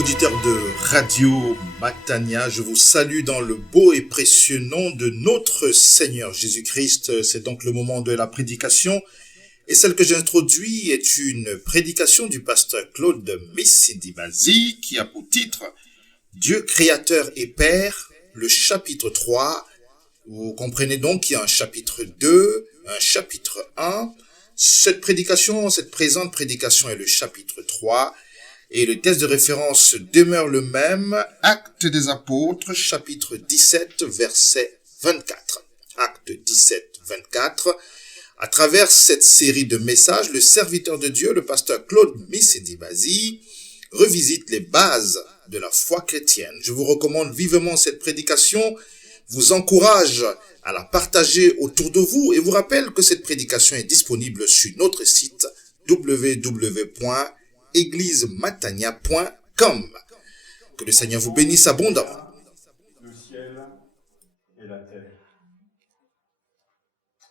Auditeurs de Radio Matania, je vous salue dans le beau et précieux nom de notre Seigneur Jésus-Christ. C'est donc le moment de la prédication. Et celle que j'introduis est une prédication du pasteur Claude Messidibazi qui a pour titre « Dieu créateur et Père », le chapitre 3. Vous comprenez donc qu'il y a un chapitre 2, un chapitre 1. Cette présente prédication est le chapitre 3. Et le texte de référence demeure le même, Actes des Apôtres, chapitre 17, verset 24. Actes 17, 24. À travers cette série de messages, le serviteur de Dieu, le pasteur Claude Messidibazi, revisite les bases de la foi chrétienne. Je vous recommande vivement cette prédication, vous encourage à la partager autour de vous et vous rappelle que cette prédication est disponible sur notre site www.églisematania.com. Que le Seigneur vous bénisse abondamment. Le ciel et la terre.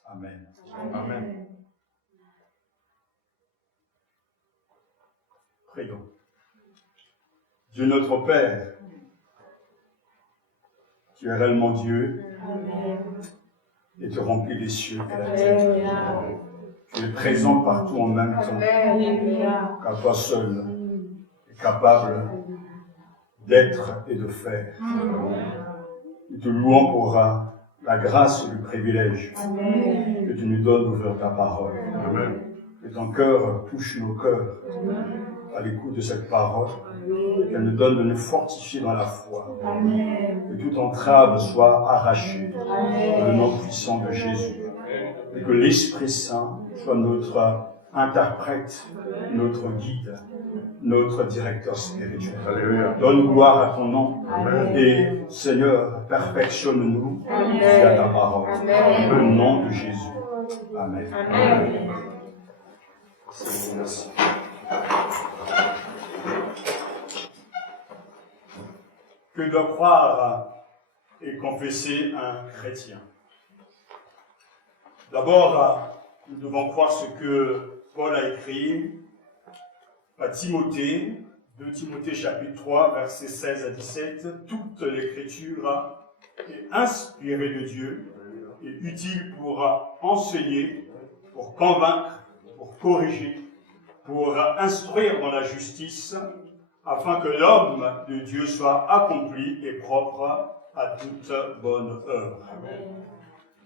Amen. Amen. Prions. Dieu notre Père, tu es réellement Dieu. Amen. Et tu remplis les cieux et la terre. Tu es présent partout en même temps, car toi seul es capable d'être et de faire. Nous te louons pour la grâce et le privilège que tu nous donnes d'ouvrir ta parole. Que ton cœur touche nos cœurs à l'écoute de cette parole, qu'elle nous donne de nous fortifier dans la foi. Que toute entrave soit arrachée dans le nom puissant de Jésus. Et que l'Esprit Saint soit notre interprète, notre guide, notre directeur spirituel. Alléluia. Donne gloire à ton nom. Amen. Et Seigneur, perfectionne-nous via ta parole. Amen. Au nom de Jésus. Amen. Amen. Merci. Que doit croire et confesser un chrétien? D'abord, nous devons croire ce que Paul a écrit à Timothée, 2 Timothée chapitre 3, versets 16 à 17. Toute l'écriture est inspirée de Dieu et utile pour enseigner, pour convaincre, pour corriger, pour instruire dans la justice, afin que l'homme de Dieu soit accompli et propre à toute bonne œuvre.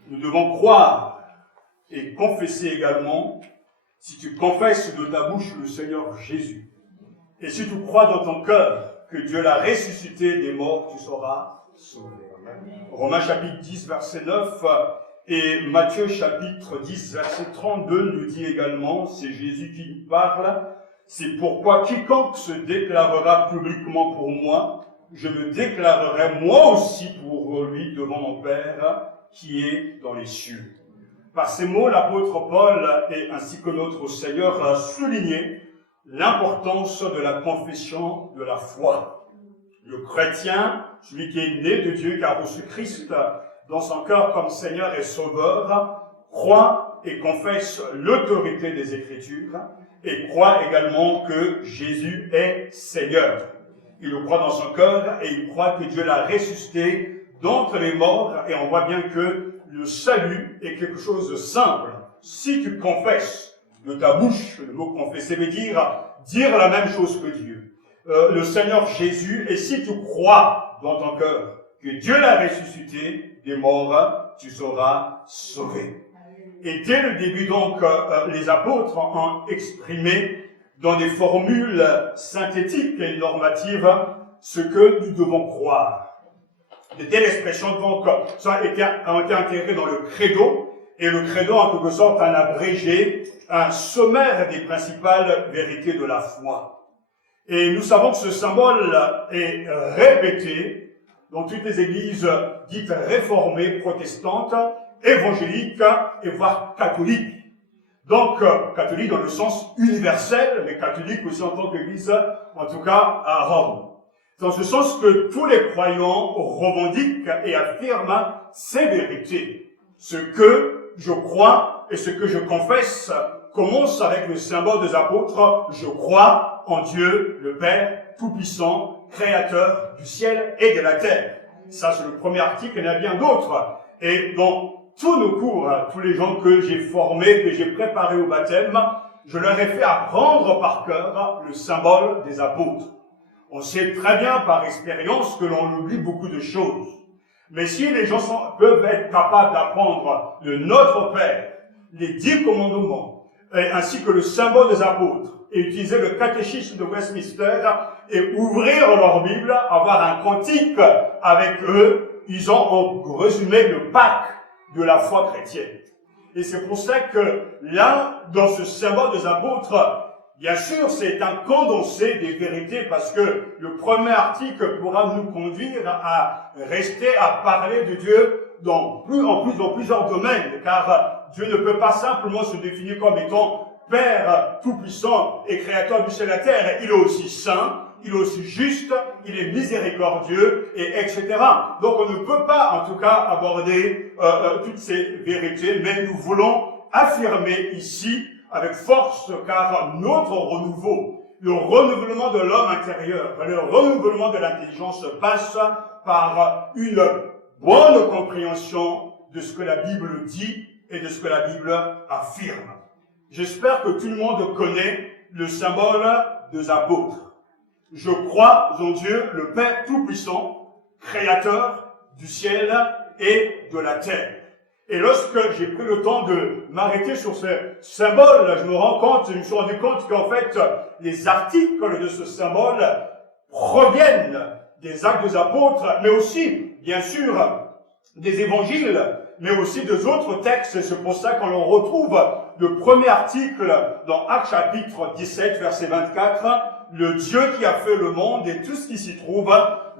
Nous devons croire et confesser également, si tu confesses de ta bouche le Seigneur Jésus, et si tu crois dans ton cœur que Dieu l'a ressuscité des morts, tu seras sauvé. Romains chapitre 10, verset 9, et Matthieu chapitre 10, verset 32 nous dit également, c'est Jésus qui nous parle, c'est pourquoi quiconque se déclarera publiquement pour moi, je me déclarerai moi aussi pour lui devant mon Père qui est dans les cieux. Par ces mots, l'apôtre Paul, et ainsi que notre Seigneur, a souligné l'importance de la confession de la foi. Le chrétien, celui qui est né de Dieu, qui a reçu Christ dans son cœur comme Seigneur et Sauveur, croit et confesse l'autorité des Écritures et croit également que Jésus est Seigneur. Il le croit dans son cœur et il croit que Dieu l'a ressuscité d'entre les morts, et on voit bien que le salut est quelque chose de simple. Si tu confesses de ta bouche, le mot confesser veut dire la même chose que Dieu, le Seigneur Jésus, et si tu crois dans ton cœur que Dieu l'a ressuscité des morts, tu seras sauvé. Et dès le début donc, les apôtres ont exprimé dans des formules synthétiques et normatives ce que nous devons croire. De telles expressions donc ont été intégrées dans le credo, et le credo en quelque sorte un abrégé, un sommaire des principales vérités de la foi. Et nous savons que ce symbole est répété dans toutes les églises dites réformées, protestantes, évangéliques et voire catholiques. Donc catholique dans le sens universel, mais catholique aussi en tant qu'église, en tout cas à Rome. Dans ce sens que tous les croyants revendiquent et affirment ces vérités. Ce que je crois et ce que je confesse commence avec le symbole des apôtres. Je crois en Dieu, le Père tout-puissant, créateur du ciel et de la terre. Ça, c'est le premier article, il y en a bien d'autres. Et dans tous nos cours, tous les gens que j'ai formés, que j'ai préparés au baptême, je leur ai fait apprendre par cœur le symbole des apôtres. On sait très bien par expérience que l'on oublie beaucoup de choses. Mais si les gens peuvent être capables d'apprendre le Notre Père, les 10 commandements, ainsi que le symbole des apôtres, et utiliser le catéchisme de Westminster, et ouvrir leur Bible, avoir un cantique avec eux, ils ont en résumé le Pâques de la foi chrétienne. Et c'est pour ça que là, dans ce symbole des apôtres, bien sûr, c'est un condensé des vérités, parce que le premier article pourra nous conduire à rester à parler de Dieu dans plusieurs domaines, car Dieu ne peut pas simplement se définir comme étant Père tout-puissant et créateur du ciel et de la terre. Il est aussi saint, il est aussi juste, il est miséricordieux, et etc. Donc on ne peut pas, en tout cas, aborder toutes ces vérités, mais nous voulons affirmer ici avec force, car notre renouveau, le renouvellement de l'homme intérieur, le renouvellement de l'intelligence passe par une bonne compréhension de ce que la Bible dit et de ce que la Bible affirme. J'espère que tout le monde connaît le symbole des apôtres. Je crois en Dieu, le Père Tout-Puissant, Créateur du ciel et de la terre. Et lorsque j'ai pris le temps de m'arrêter sur ce symbole, je me suis rendu compte qu'en fait, les articles de ce symbole proviennent des actes des apôtres, mais aussi, bien sûr, des évangiles, mais aussi des autres textes. C'est pour ça qu'on retrouve le premier article dans Actes chapitre 17, verset 24, « Le Dieu qui a fait le monde et tout ce qui s'y trouve,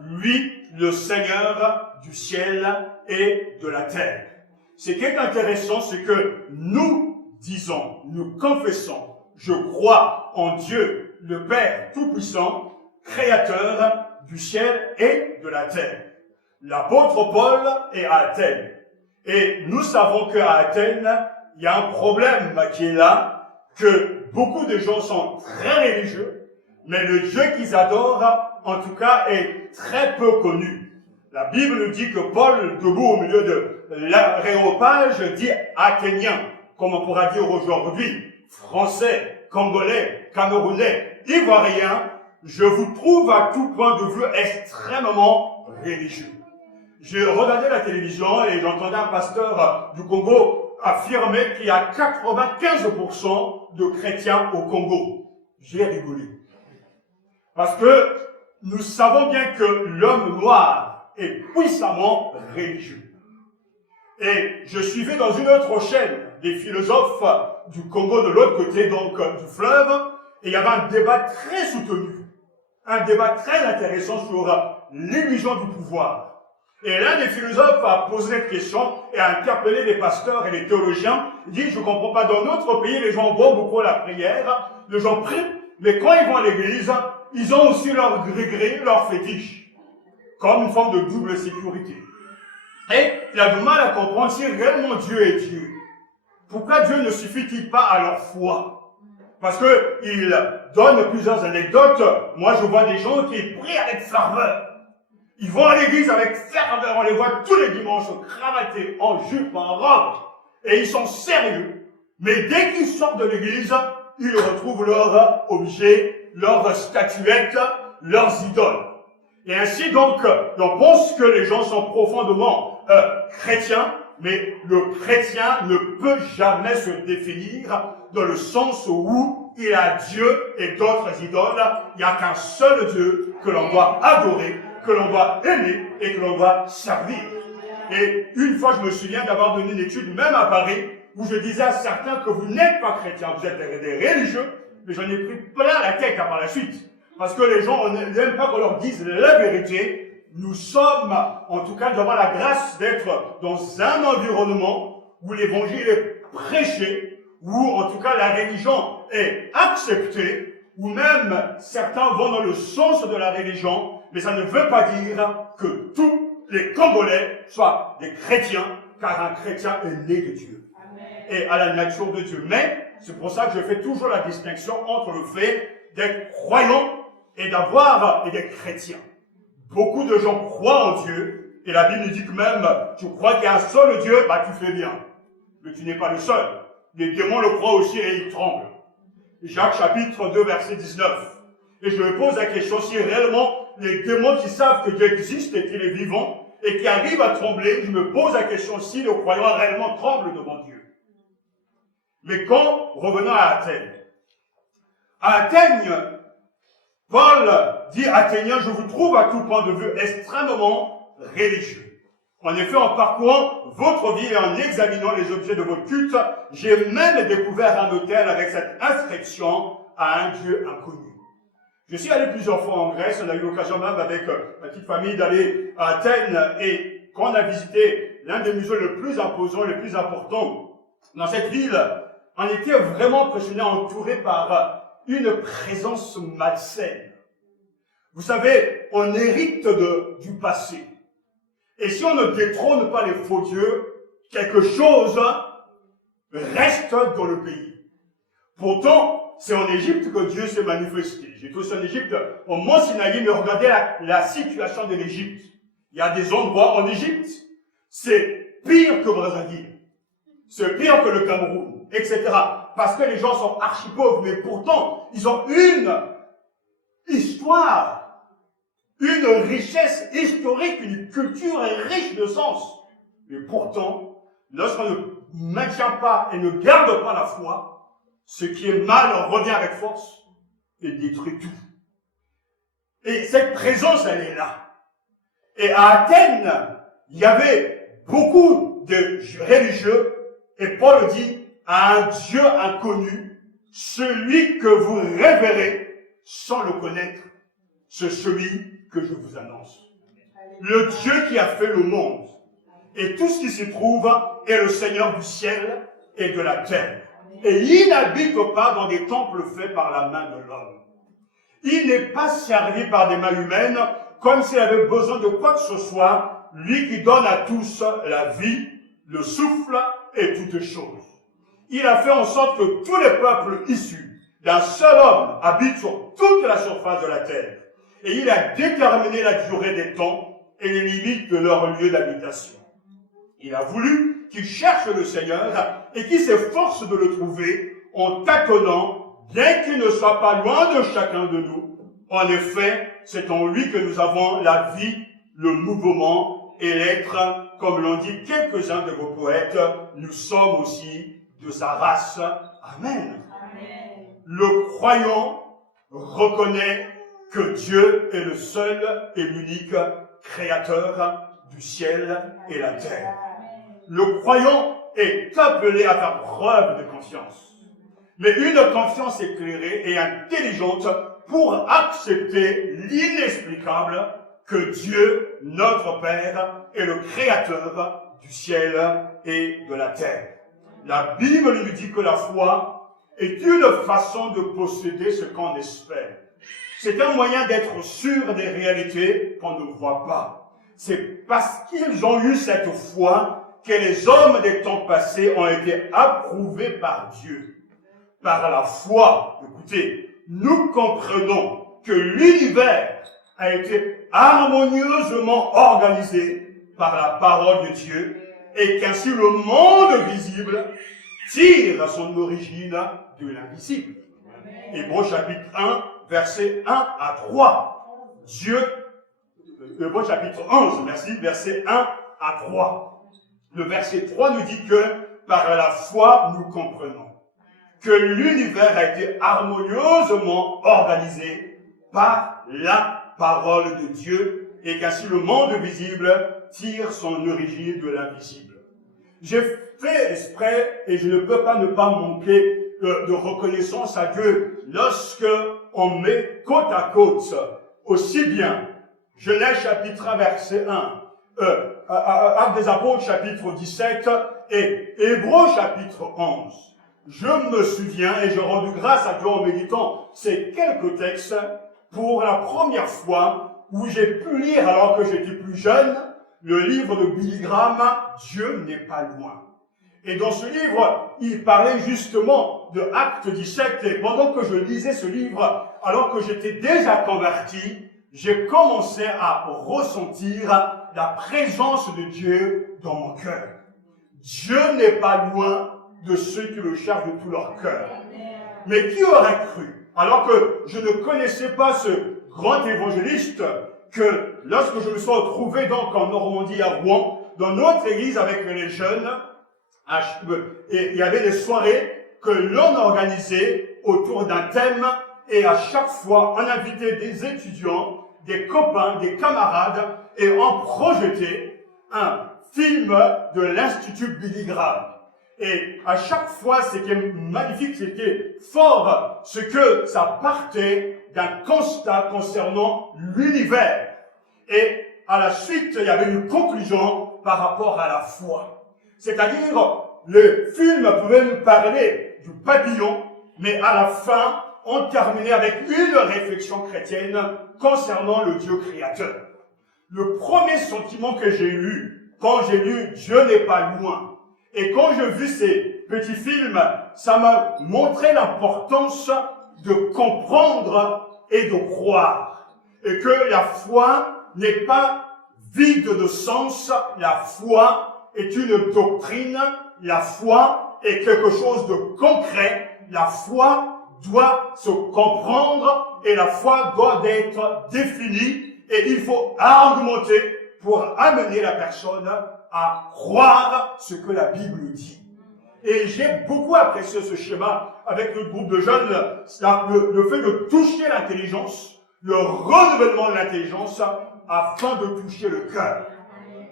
lui, le Seigneur du ciel et de la terre. » Ce qui est intéressant, c'est que nous disons, nous confessons, je crois en Dieu, le Père Tout-Puissant, Créateur du ciel et de la terre. L'apôtre Paul est à Athènes. Et nous savons qu'à Athènes, il y a un problème qui est là, que beaucoup de gens sont très religieux, mais le Dieu qu'ils adorent, en tout cas, est très peu connu. La Bible dit que Paul, debout au milieu de l'aréopage, dit athénien, comme on pourra dire aujourd'hui, français, congolais, camerounais, ivoirien, je vous trouve à tout point de vue extrêmement religieux. J'ai regardé la télévision et j'entendais un pasteur du Congo affirmer qu'il y a 95% de chrétiens au Congo. J'ai rigolé. Parce que nous savons bien que l'homme noir est puissamment religieux. Et je suivais dans une autre chaîne des philosophes du Congo de l'autre côté donc du fleuve, et il y avait un débat très soutenu, un débat très intéressant sur l'illusion du pouvoir. Et l'un des philosophes a posé cette question et a interpellé les pasteurs et les théologiens. Il dit, je ne comprends pas, dans notre pays, les gens vont beaucoup à la prière, les gens prient, mais quand ils vont à l'église, ils ont aussi leur gris-gris, leur fétiche, comme une forme de double sécurité. Et il a du mal à comprendre si réellement Dieu est Dieu. Pourquoi Dieu ne suffit-il pas à leur foi? Parce que il donne plusieurs anecdotes. Moi, je vois des gens qui prient avec ferveur. Ils vont à l'église avec ferveur. On les voit tous les dimanches cravatés, en jupe, en robe. Et ils sont sérieux. Mais dès qu'ils sortent de l'église, ils retrouvent leurs objets, leurs statuettes, leurs idoles. Et ainsi donc, on pense que les gens sont profondément chrétiens, mais le chrétien ne peut jamais se définir dans le sens où il a Dieu et d'autres idoles. Il n'y a qu'un seul Dieu que l'on doit adorer, que l'on doit aimer et que l'on doit servir. Et une fois, je me souviens d'avoir donné une étude, même à Paris, où je disais à certains que vous n'êtes pas chrétiens, vous êtes des religieux, mais j'en ai pris plein la tête par la suite. Parce que les gens n'aiment pas qu'on leur dise la vérité. Nous sommes, en tout cas, nous avons la grâce d'être dans un environnement où l'évangile est prêché, où en tout cas la religion est acceptée, où même certains vont dans le sens de la religion, mais ça ne veut pas dire que tous les Congolais soient des chrétiens, car un chrétien est né de Dieu et à la nature de Dieu. Mais c'est pour ça que je fais toujours la distinction entre le fait d'être croyant et d'avoir des chrétiens. Beaucoup de gens croient en Dieu, et la Bible dit que même, tu crois qu'il y a un seul Dieu, bah tu fais bien. Mais tu n'es pas le seul. Les démons le croient aussi et ils tremblent. Jacques chapitre 2, verset 19. Et je me pose la question si réellement les démons qui savent que Dieu existe et qu'il est vivant, et qui arrivent à trembler, je me pose la question si le croyant réellement tremble devant Dieu. Mais quand, revenons à Athènes, Paul dit à Athéniens, je vous trouve à tout point de vue extrêmement religieux. En effet, en parcourant votre vie et en examinant les objets de votre culte, j'ai même découvert un autel avec cette inscription à un Dieu inconnu. Je suis allé plusieurs fois en Grèce, on a eu l'occasion même avec ma petite famille d'aller à Athènes, et quand on a visité l'un des musées les plus imposants, les plus importants dans cette ville, on était vraiment impressionné, entouré par une présence malsaine. Vous savez, on hérite du passé. Et si on ne détrône pas les faux dieux, quelque chose reste dans le pays. Pourtant, c'est en Égypte que Dieu s'est manifesté. J'étais aussi en Égypte, au Mont Sinaï, mais regardez la situation de l'Égypte. Il y a des endroits en Égypte, c'est pire que Brazzaville. C'est pire que le Cameroun, etc. Parce que les gens sont archi pauvres, mais pourtant, ils ont une histoire, une richesse historique, une culture riche de sens. Mais pourtant, lorsqu'on ne maintient pas et ne garde pas la foi, ce qui est mal revient avec force et détruit tout. Et cette présence, elle est là. Et à Athènes, il y avait beaucoup de religieux, et Paul dit à un Dieu inconnu, celui que vous révérez sans le connaître, c'est celui que je vous annonce. Le Dieu qui a fait le monde et tout ce qui s'y trouve est le Seigneur du ciel et de la terre. Et il n'habite pas dans des temples faits par la main de l'homme. Il n'est pas servi par des mains humaines comme s'il avait besoin de quoi que ce soit, lui qui donne à tous la vie, le souffle et toutes choses. Il a fait en sorte que tous les peuples issus d'un seul homme habitent sur toute la surface de la terre. Et il a déterminé la durée des temps et les limites de leur lieu d'habitation. Il a voulu qu'ils cherchent le Seigneur et qu'ils s'efforcent de le trouver en tâtonnant, bien qu'il ne soit pas loin de chacun de nous. En effet, c'est en lui que nous avons la vie, le mouvement et l'être, comme l'ont dit quelques-uns de vos poètes, nous sommes aussi de sa race. Amen. Amen. Le croyant reconnaît que Dieu est le seul et l'unique créateur du ciel et la terre. Le croyant est appelé à faire preuve de confiance. Mais une confiance éclairée et intelligente pour accepter l'inexplicable que Dieu, notre Père, est le créateur du ciel et de la terre. La Bible nous dit que la foi est une façon de posséder ce qu'on espère. C'est un moyen d'être sûr des réalités qu'on ne voit pas. C'est parce qu'ils ont eu cette foi que les hommes des temps passés ont été approuvés par Dieu. Par la foi, écoutez, nous comprenons que l'univers a été harmonieusement organisé par la parole de Dieu et qu'ainsi le monde visible tire son origine de l'invisible. Hébreux chapitre 1, versets 1 à 3. Hébreux chapitre 11, merci, versets 1 à 3. Le verset 3 nous dit que par la foi, nous comprenons que l'univers a été harmonieusement organisé par la parole de Dieu et qu'ainsi le monde visible tire son origine de l'invisible. J'ai fait exprès et je ne peux pas ne pas manquer de reconnaissance à Dieu lorsque on met côte à côte aussi bien Genèse chapitre 1 verset 1, Actes des Apôtres chapitre 17 et Hébreux chapitre 11. Je me souviens et je rends grâce à Dieu en méditant ces quelques textes pour la première fois où j'ai pu lire alors que j'étais plus jeune le livre de Billy Graham, Dieu n'est pas loin. Et dans ce livre, il parlait justement de Actes 17 et pendant que je lisais ce livre, alors que j'étais déjà converti, j'ai commencé à ressentir la présence de Dieu dans mon cœur. Dieu n'est pas loin de ceux qui le cherchent de tout leur cœur. Mais qui aurait cru, alors que je ne connaissais pas ce grand évangéliste, que lorsque je me suis retrouvé donc en Normandie à Rouen, dans notre église avec les jeunes, et il y avait des soirées que l'on organisait autour d'un thème, et à chaque fois on invitait des étudiants, des copains, des camarades, et on projetait un film de l'Institut Billy Graham. Et à chaque fois, ce qui est magnifique, ce qui est fort, c'est que ça partait d'un constat concernant l'univers. Et à la suite, il y avait une conclusion par rapport à la foi. C'est-à-dire, le film pouvait nous parler du papillon, mais à la fin, on terminait avec une réflexion chrétienne concernant le Dieu créateur. Le premier sentiment que j'ai eu quand j'ai lu « Dieu n'est pas loin », et quand j'ai vu ces petits films, ça m'a montré l'importance de comprendre et de croire. Et que la foi n'est pas vide de sens, la foi est une doctrine, la foi est quelque chose de concret, la foi doit se comprendre et la foi doit être définie et il faut argumenter pour amener la personne à croire ce que la Bible dit. Et j'ai beaucoup apprécié ce schéma avec le groupe de jeunes, le fait de toucher l'intelligence, le renouvellement de l'intelligence afin de toucher le cœur.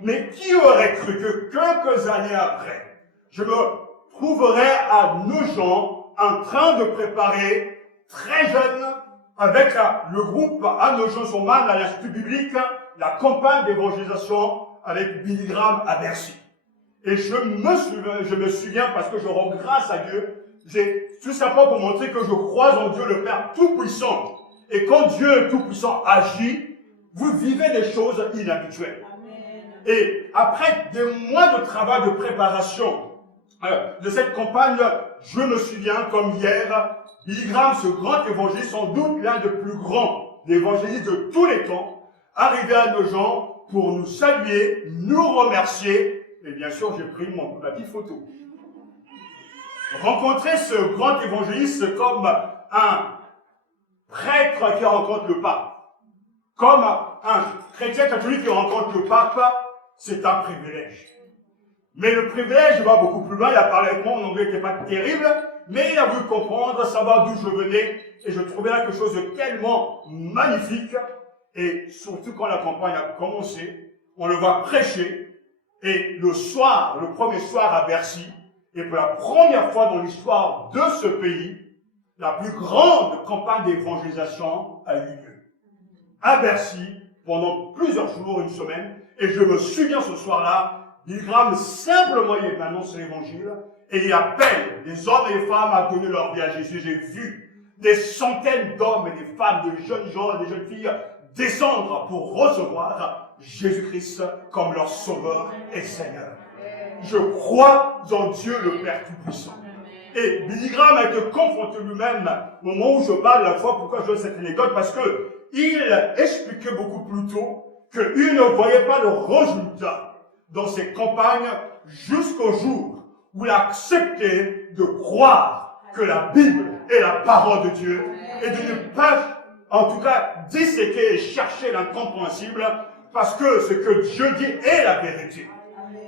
Mais qui aurait cru que quelques années après, je me trouverais à Nogent en train de préparer très jeune avec le groupe à Nogent-sur-Marne à l'Institut biblique la campagne d'évangélisation avec Billy Graham à Bercy. Et je me souviens parce que je rends grâce à Dieu, j'ai tout simplement pour montrer que je crois en Dieu le Père Tout-Puissant. Et quand Dieu Tout-Puissant agit, vous vivez des choses inhabituelles. Et après des mois de travail de préparation de cette campagne, je me souviens comme hier, Billy Graham, ce grand évangéliste, sans doute l'un des plus grands évangélistes de tous les temps, arrivé à Nogent pour nous saluer, nous remercier, et bien sûr j'ai pris ma petite photo. Rencontrer ce grand évangéliste comme un prêtre qui rencontre le pape, comme un chrétien catholique qui rencontre le pape, c'est un privilège. Mais le privilège va beaucoup plus loin, il a parlé avec moi, mon anglais n'était pas terrible, mais il a voulu comprendre, savoir d'où je venais, et je trouvais là quelque chose de tellement magnifique. Et surtout quand la campagne a commencé, on le voit prêcher. Et le soir, le premier soir à Bercy, et pour la première fois dans l'histoire de ce pays, la plus grande campagne d'évangélisation a eu lieu. À Bercy, pendant plusieurs jours, une semaine. Et je me souviens ce soir-là, Billy Graham simplement il annonce l'évangile et il appelle des hommes et des femmes à donner leur vie à Jésus. J'ai vu des centaines d'hommes et des femmes, de jeunes gens et des jeunes filles descendre pour recevoir Jésus-Christ comme leur sauveur et Seigneur. Je crois en Dieu le Père Tout-Puissant. Et Billy Graham a été confronté lui-même au moment où je parle la fois, pourquoi je donne cette anecdote, parce que il expliquait beaucoup plus tôt qu'il ne voyait pas le résultat dans ses campagnes jusqu'au jour où il a accepté de croire que la Bible est la parole de Dieu et de ne pas en tout cas, disséquer et chercher l'incompréhensible, parce que ce que Dieu dit est la vérité.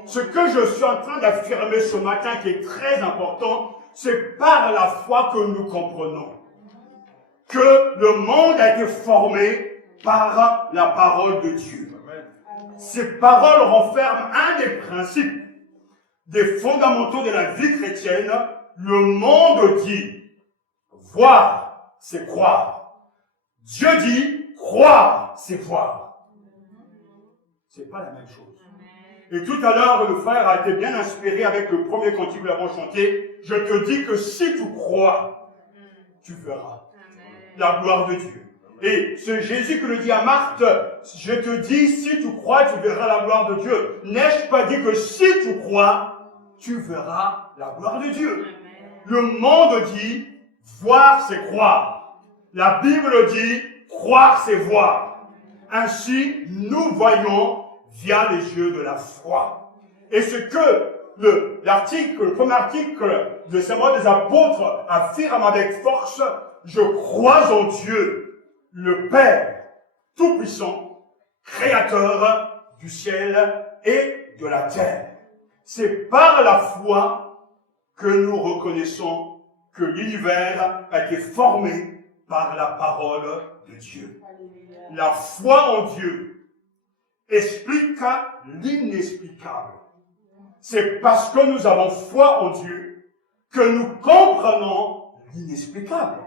Ce que je suis en train d'affirmer ce matin, qui est très important, c'est par la foi que nous comprenons que le monde a été formé par la parole de Dieu. Ces paroles renferment un des principes, des fondamentaux de la vie chrétienne. Le monde dit, voir, c'est croire. Dieu dit, croire, c'est voir. C'est pas la même chose. Et tout à l'heure, le frère a été bien inspiré avec le premier cantique que nous avons chanté. Je te dis que si tu crois, tu verras la gloire de Dieu. Et c'est Jésus qui le dit à Marthe, je te dis, si tu crois, tu verras la gloire de Dieu. N'ai-je pas dit que si tu crois, tu verras la gloire de Dieu? Le monde dit, voir, c'est croire. La Bible dit, croire c'est voir. Ainsi, nous voyons via les yeux de la foi. Et ce que le premier article de Sermon des Apôtres affirme avec force, je crois en Dieu, le Père Tout-Puissant, Créateur du ciel et de la terre. C'est par la foi que nous reconnaissons que l'univers a été formé par la parole de Dieu. La foi en Dieu explique l'inexplicable. C'est parce que nous avons foi en Dieu que nous comprenons l'inexplicable.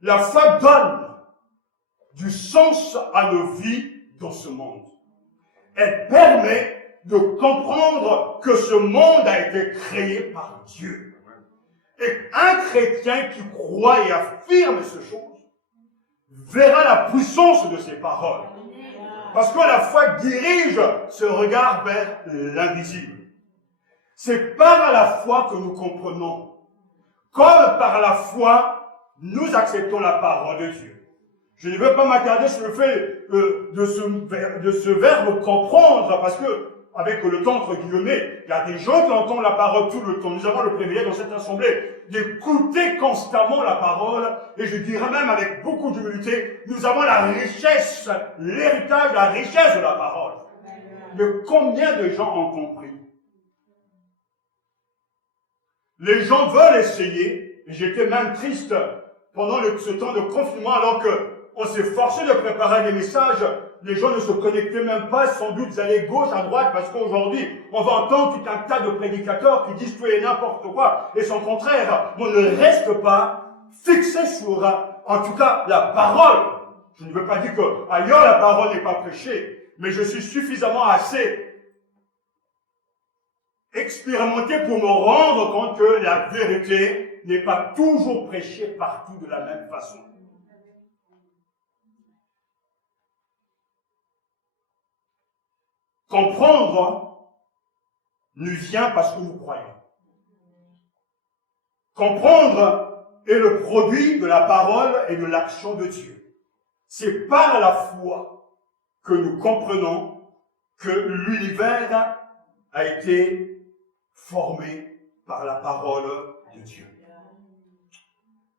La foi donne du sens à nos vies dans ce monde. Elle permet de comprendre que ce monde a été créé par Dieu. Et un chrétien qui croit et affirme ces choses verra la puissance de ces paroles. Parce que la foi dirige ce regard vers l'invisible. C'est par la foi que nous comprenons. Comme par la foi, nous acceptons la parole de Dieu. Je ne veux pas m'attarder sur le fait de ce verbe comprendre, parce que, avec le temps entre guillemets, il y a des gens qui entendent la parole tout le temps. Nous avons le privilège dans cette assemblée d'écouter constamment la parole, et je dirais même avec beaucoup d'humilité, nous avons la richesse, l'héritage, la richesse de la parole. Mais combien de gens ont compris? Les gens veulent essayer, et j'étais même triste pendant ce temps de confinement, alors qu'on s'est forcé de préparer des messages. Les gens ne se connectaient même pas, sans doute d'aller gauche, à droite, parce qu'aujourd'hui, on va entendre tout un tas de prédicateurs qui disent tout et n'importe quoi, et son contraire. On ne reste pas fixé sur, en tout cas, la parole. Je ne veux pas dire qu'ailleurs la parole n'est pas prêchée, mais je suis suffisamment assez expérimenté pour me rendre compte que la vérité n'est pas toujours prêchée partout de la même façon. Comprendre nous vient parce que nous croyons. Comprendre est le produit de la parole et de l'action de Dieu. C'est par la foi que nous comprenons que l'univers a été formé par la parole de Dieu.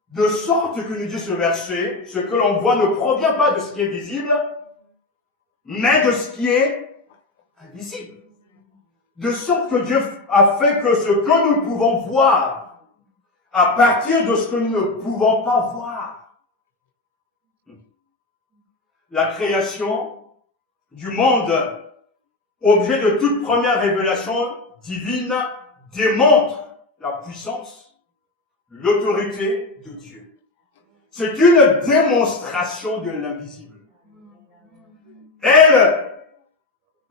De sorte que nous dit ce verset, ce que l'on voit ne provient pas de ce qui est visible, mais de ce qui est invisible. De sorte que Dieu a fait que ce que nous pouvons voir, à partir de ce que nous ne pouvons pas voir. La création du monde, objet de toute première révélation divine, démontre la puissance, l'autorité de Dieu. C'est une démonstration de l'invisible. Elle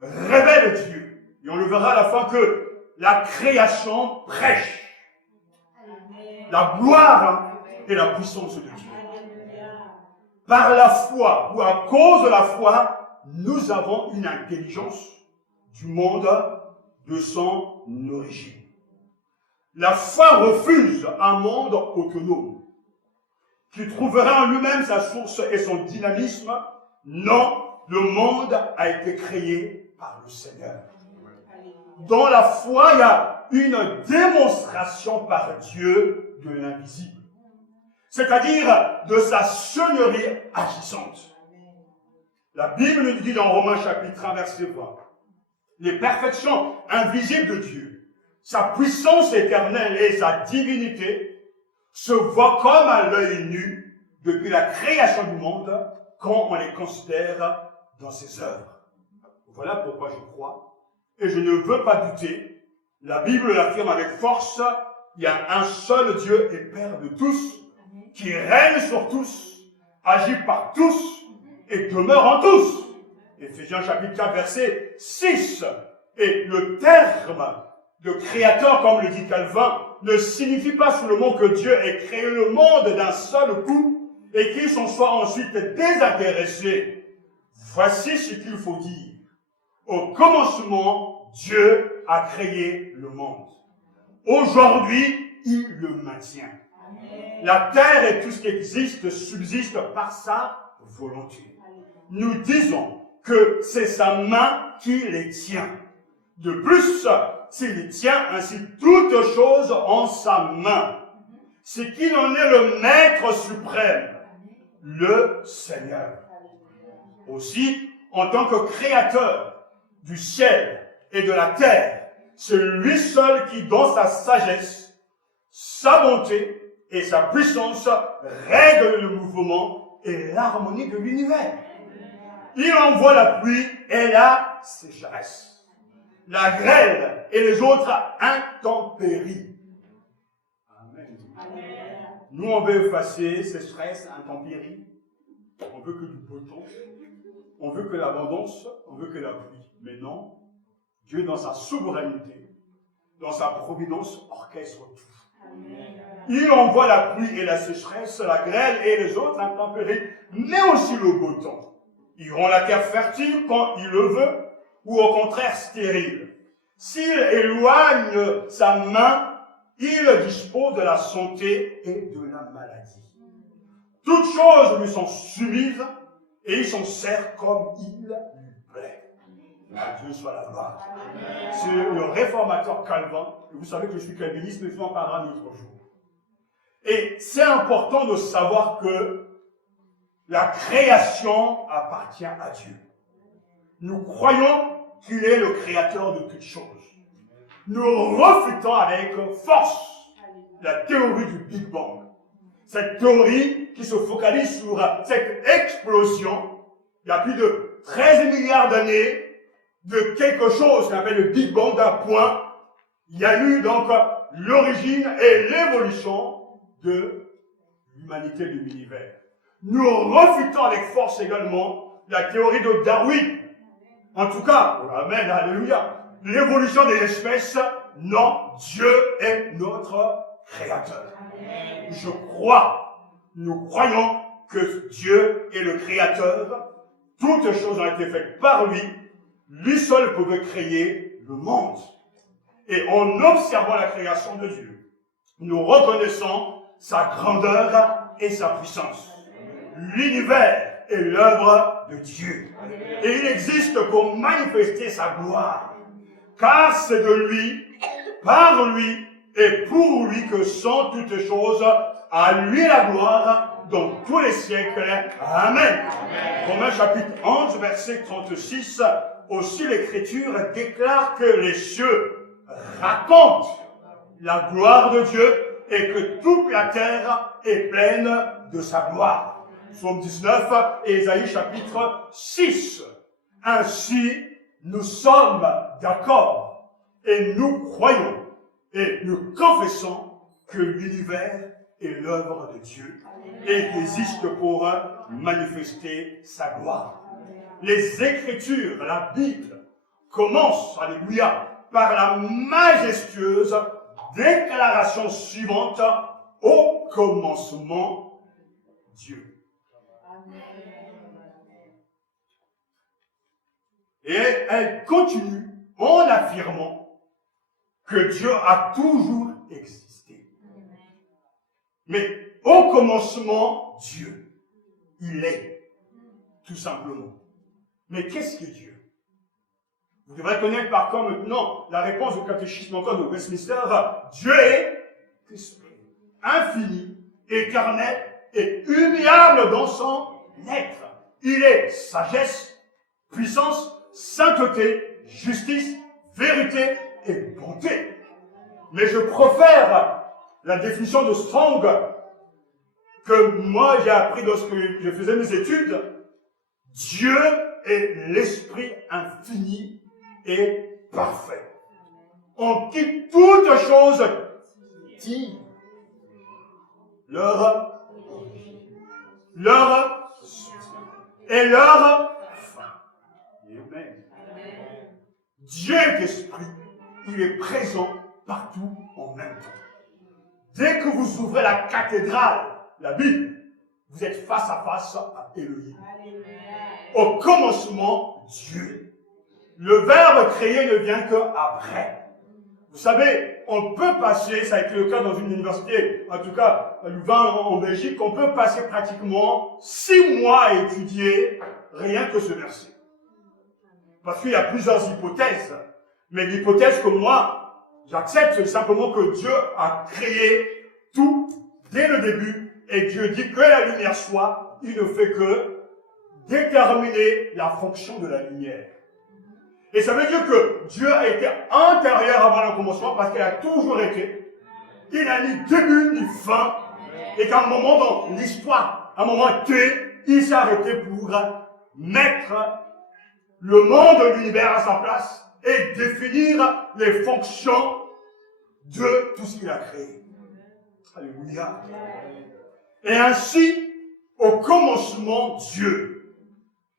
révèle Dieu. Et on le verra à la fin que la création prêche la gloire et la puissance de Dieu. Par la foi, ou à cause de la foi, nous avons une intelligence du monde de son origine. La foi refuse un monde autonome, qui trouverait en lui-même sa source et son dynamisme. Non, le monde a été créé par le Seigneur. Dans la foi, il y a une démonstration par Dieu de l'invisible, c'est-à-dire de sa seigneurie agissante. La Bible nous dit dans Romains chapitre 1, verset 20, les perfections invisibles de Dieu, sa puissance éternelle et sa divinité se voient comme à l'œil nu depuis la création du monde quand on les considère dans ses œuvres. Voilà pourquoi je crois, et je ne veux pas douter, la Bible l'affirme avec force, il y a un seul Dieu et Père de tous, qui règne sur tous, agit par tous et demeure en tous. Éphésiens chapitre 4, verset 6. Et le terme de créateur, comme le dit Calvin, ne signifie pas sous le mot que Dieu ait créé le monde d'un seul coup et qu'il s'en soit ensuite désintéressé. Voici ce qu'il faut dire. Au commencement, Dieu a créé le monde. Aujourd'hui, il le maintient. La terre et tout ce qui existe subsiste par sa volonté. Nous disons que c'est sa main qui les tient. De plus, s'il tient ainsi toutes choses en sa main, c'est qu'il en est le maître suprême, le Seigneur. Aussi, en tant que créateur du ciel et de la terre, c'est lui seul qui, dans sa sagesse, sa bonté et sa puissance, règle le mouvement et l'harmonie de l'univers. Il envoie la pluie et la sécheresse, la grêle et les autres intempéries. Amen. Nous, on veut effacer sécheresse, intempéries. On veut que du beau temps. On veut que l'abondance. On veut que la pluie. Mais non, Dieu, dans sa souveraineté, dans sa providence, orchestre tout. Il envoie la pluie et la sécheresse, la grêle et les autres intempéries, mais aussi le beau temps. Il rend la terre fertile quand il le veut, ou au contraire stérile. S'il éloigne sa main, il dispose de la santé et de la maladie. Toutes choses lui sont soumises et il s'en sert comme il lui plaît. À Dieu soit la gloire. C'est le réformateur Calvin. Et vous savez que je suis calviniste, mais je vous en parlerai un autre jour. Et c'est important de savoir que la création appartient à Dieu. Nous croyons qu'il est le créateur de toutes choses. Nous refutons avec force la théorie du Big Bang. Cette théorie qui se focalise sur cette explosion, il y a plus de 13 milliards d'années, de quelque chose qu'on appelle le Big Bang, d'un point. Il y a eu donc l'origine et l'évolution de l'humanité de l'univers. Nous refutons avec force également la théorie de Darwin. En tout cas, amen, alléluia, l'évolution des espèces, non, Dieu est notre créateur. Je crois, nous croyons que Dieu est le créateur. Toutes choses ont été faites par lui. Lui seul pouvait créer le monde. Et en observant la création de Dieu, nous reconnaissons sa grandeur et sa puissance. L'univers est l'œuvre de Dieu. Et il existe pour manifester sa gloire. Car c'est de lui, par lui et pour lui que sont toutes choses. À lui la gloire dans tous les siècles. Amen. Romains chapitre 11, verset 36. Aussi l'Écriture déclare que les cieux racontent la gloire de Dieu et que toute la terre est pleine de sa gloire. Psaume 19 et Ésaïe chapitre 6. Ainsi, nous sommes d'accord et nous croyons et nous confessons que l'univers est l'œuvre de Dieu et qu'il existe pour manifester sa gloire. Les Écritures, la Bible, commencent, alléluia, par la majestueuse déclaration suivante: au commencement, Dieu. Et elle continue en affirmant que Dieu a toujours existé. Mais au commencement, Dieu, il est, tout simplement. Mais qu'est-ce que Dieu? Vous devrez connaître par cœur maintenant la réponse au catéchisme encore de Westminster. Dieu est esprit, infini, éternel et immuable dans son être. Il est sagesse, puissance, sainteté, justice, vérité et bonté. Mais je préfère la définition de Strong que moi j'ai appris lorsque je faisais mes études. Dieu est l'esprit infini et parfait, en qui toutes choses tirent leur et leur fin. Amen. Dieu est esprit, il est présent partout en même temps. Dès que vous ouvrez la cathédrale, la Bible, vous êtes face à face à Elohim. Au commencement, Dieu. Le verbe créer ne vient qu'après. Vous savez, on peut passer, ça a été le cas dans une université, en tout cas à Louvain en Belgique, on peut passer pratiquement 6 mois à étudier rien que ce verset. Parce qu'il y a plusieurs hypothèses. Mais l'hypothèse que moi, j'accepte, c'est simplement que Dieu a créé tout dès le début. Et Dieu dit que la lumière soit, il ne fait que déterminer la fonction de la lumière. Et ça veut dire que Dieu a été intérieur avant le commencement parce qu'il a toujours été. Il n'a ni début ni fin. Et qu'à un moment dans l'histoire, à un moment T, il s'est arrêté pour mettre le monde de l'univers à sa place et définir les fonctions de tout ce qu'il a créé. Alléluia. Et ainsi, au commencement, Dieu.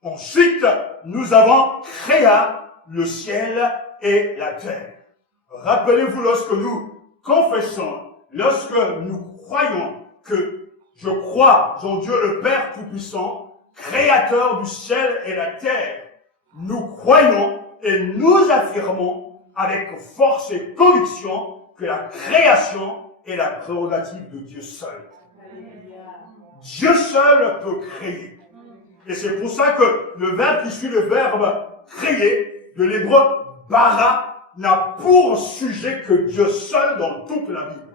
Ensuite, nous avons créé le ciel et la terre. Rappelez-vous, lorsque nous confessons, lorsque nous croyons que je crois en Dieu le Père Tout-Puissant, créateur du ciel et la terre, nous croyons et nous affirmons avec force et conviction que la création est la prérogative de Dieu seul. Dieu seul peut créer. Et c'est pour ça que le verbe qui suit le verbe créer, de l'hébreu bara, n'a pour sujet que Dieu seul dans toute la Bible.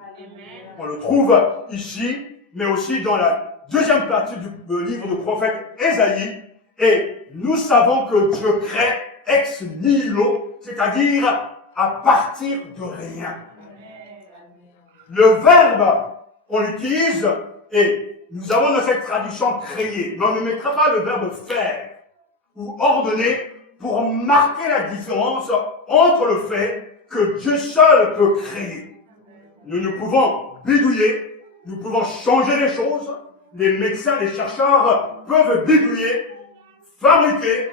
On le trouve ici, mais aussi dans la deuxième partie du livre du prophète Ésaïe. Et nous savons que Dieu crée ex nihilo, c'est-à-dire à partir de rien. Le verbe, on l'utilise et nous avons dans cette tradition créer, mais on ne mettra pas le verbe faire ou ordonner pour marquer la différence entre le fait que Dieu seul peut créer. Nous ne pouvons bidouiller, nous pouvons changer les choses, les médecins, les chercheurs peuvent bidouiller, fabriquer,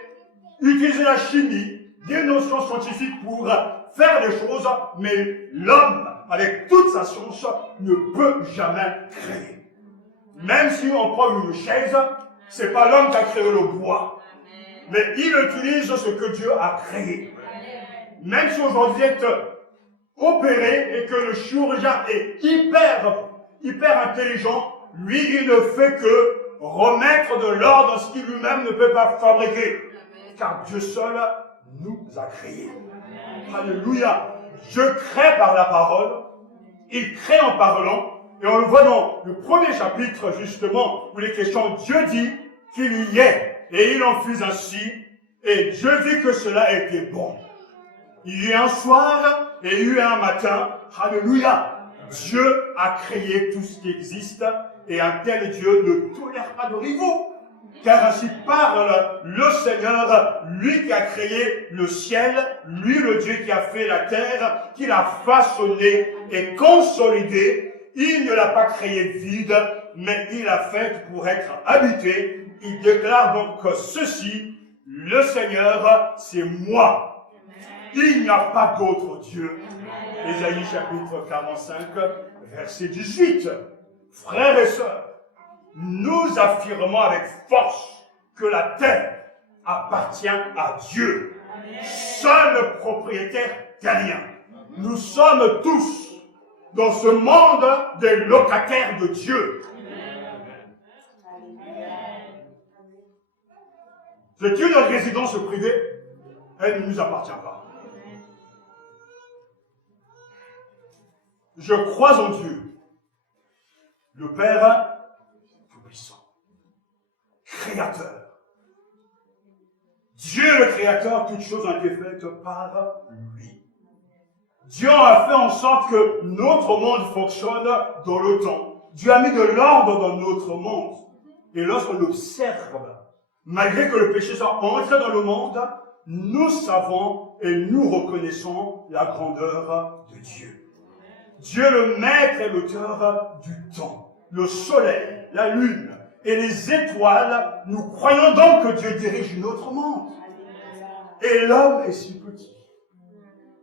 utiliser la chimie, des notions scientifiques pour faire des choses, mais l'homme, avec toute sa science, ne peut jamais créer. Même si on prend une chaise, c'est pas l'homme qui a créé le bois. Mais il utilise ce que Dieu a créé. Même si aujourd'hui vous êtes opéré et que le chirurgien est hyper intelligent, lui, il ne fait que remettre de l'ordre dans ce qu'il lui-même ne peut pas fabriquer. Car Dieu seul nous a créés. Alléluia. Dieu crée par la parole. Il crée en parlant. Et on le voit dans le premier chapitre, justement, où les questions, Dieu dit qu'il y est. Et il en fut ainsi. Et Dieu dit que cela était bon. Il y eut un soir et il y eut un matin. Alléluia. Dieu a créé tout ce qui existe. Et un tel Dieu ne tolère pas de rivaux. Car ainsi parle le Seigneur, lui qui a créé le ciel, lui le Dieu qui a fait la terre, qui l'a façonné et consolidé. Il ne l'a pas créé vide, mais il l'a fait pour être habité. Il déclare donc que ceci, le Seigneur, c'est moi. Il n'y a pas d'autre Dieu. Ésaïe chapitre 45, verset 18. Frères et sœurs, nous affirmons avec force que la terre appartient à Dieu, seul propriétaire terrien. Nous sommes tous dans ce monde des locataires de Dieu. C'est une résidence privée, elle ne nous appartient pas. Je crois en Dieu, le Père Tout-Puissant, Créateur. Dieu le Créateur, toutes choses ont été faites par lui. Dieu a fait en sorte que notre monde fonctionne dans le temps. Dieu a mis de l'ordre dans notre monde. Et lorsqu'on observe, malgré que le péché soit entré dans le monde, nous savons et nous reconnaissons la grandeur de Dieu. Dieu le maître et l'auteur du temps, le soleil, la lune et les étoiles, nous croyons donc que Dieu dirige notre monde. Et l'homme est si petit.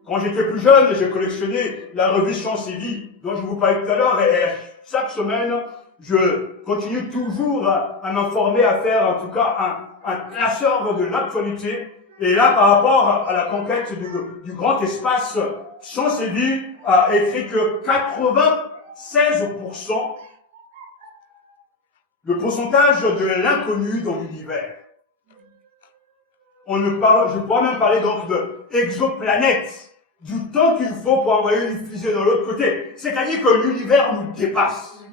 Quand j'étais plus jeune, j'ai collectionné la revue Science et Vie, dont je vous parlais tout à l'heure, et chaque semaine, je continue toujours à m'informer, à faire en tout cas un classeur de l'actualité. Et là, par rapport à la conquête du grand espace Chancellerie a écrit que 96%, le pourcentage de l'inconnu dans l'univers. Je pourrais même parler donc de exoplanètes, du temps qu'il faut pour envoyer une fusée de l'autre côté. C'est-à-dire que l'univers nous dépasse.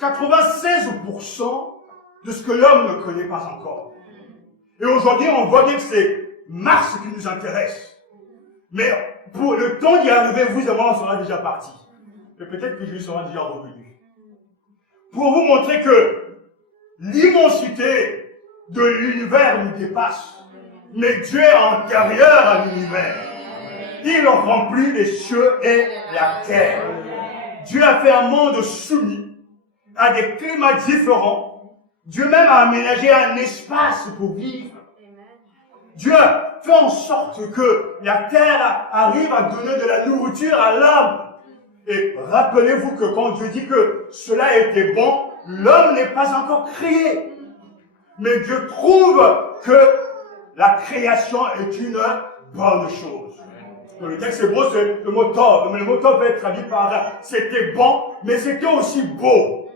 96% de ce que l'homme ne connaît pas encore. Et aujourd'hui, on voit bien que c'est Mars qui nous intéresse. Mais pour le temps d'y arriver, vous et moi, on sera déjà parti. Et peut-être que lui sera déjà revenu. Pour vous montrer que l'immensité de l'univers nous dépasse. Mais Dieu est antérieur à l'univers. Il remplit les cieux et la terre. Dieu a fait un monde soumis à des climats différents. Dieu même a aménagé un espace pour vivre. Dieu fait en sorte que la terre arrive à donner de la nourriture à l'homme. Et rappelez-vous que quand Dieu dit que cela était bon, l'homme n'est pas encore créé. Mais Dieu trouve que la création est une bonne chose. Dans le texte hébreu, c'est le mot tov. Mais le mot tov peut être traduit par c'était bon, mais c'était aussi beau.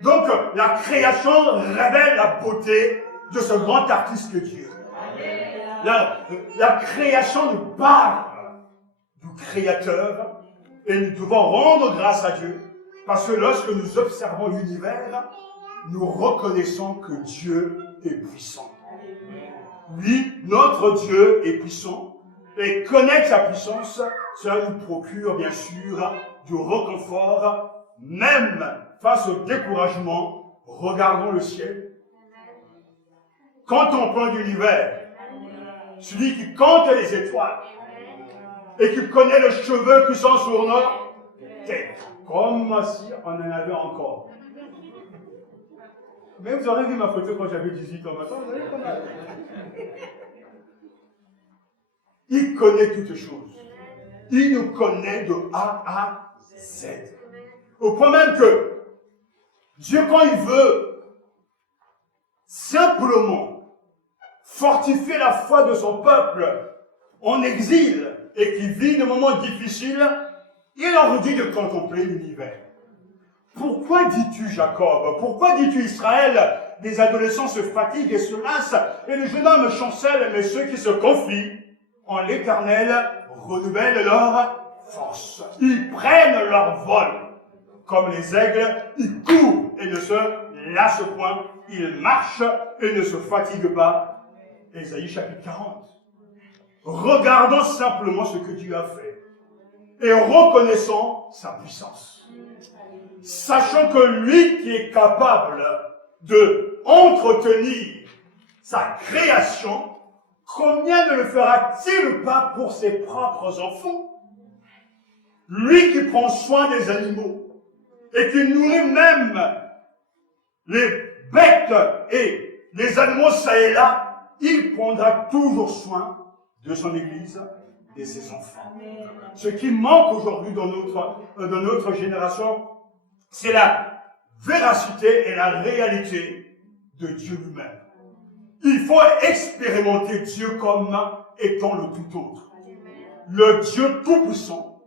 Donc, la création révèle la beauté de ce grand artiste que Dieu. La création nous parle du Créateur et nous devons rendre grâce à Dieu parce que lorsque nous observons l'univers, nous reconnaissons que Dieu est puissant. Oui, notre Dieu est puissant et connaître sa puissance, cela nous procure bien sûr du réconfort, même face au découragement. Regardons le ciel. Contemplons l'univers. Celui qui compte les étoiles et qui connaît les cheveux qui sont sur nos têtes. Comme si on en avait encore. Mais vous aurez vu ma photo quand j'avais 18 ans. Maintenant, vous avez pas mal. Il connaît toutes choses. Il nous connaît de A à Z. Au point même que Dieu, quand il veut simplement fortifier la foi de son peuple en exil et qui vit des moments difficiles, il leur dit de contempler l'univers. Pourquoi dis-tu Jacob? Pourquoi dis-tu Israël? Les adolescents se fatiguent et se lassent, et les jeunes hommes chancellent, mais ceux qui se confient en l'Éternel renouvellent leur force. Ils prennent leur vol. Comme les aigles, ils courent et ne se lassent point. Ils marchent et ne se fatiguent pas. Ésaïe chapitre 40. Regardons simplement ce que Dieu a fait et reconnaissons sa puissance. Sachant que lui qui est capable de entretenir sa création, combien ne le fera-t-il pas pour ses propres enfants? Lui qui prend soin des animaux et qui nourrit même les bêtes et les animaux ça et là, il prendra toujours soin de son Église, de ses enfants. Ce qui manque aujourd'hui dans notre génération, c'est la véracité et la réalité de Dieu lui-même. Il faut expérimenter Dieu comme étant le tout autre. Le Dieu tout-puissant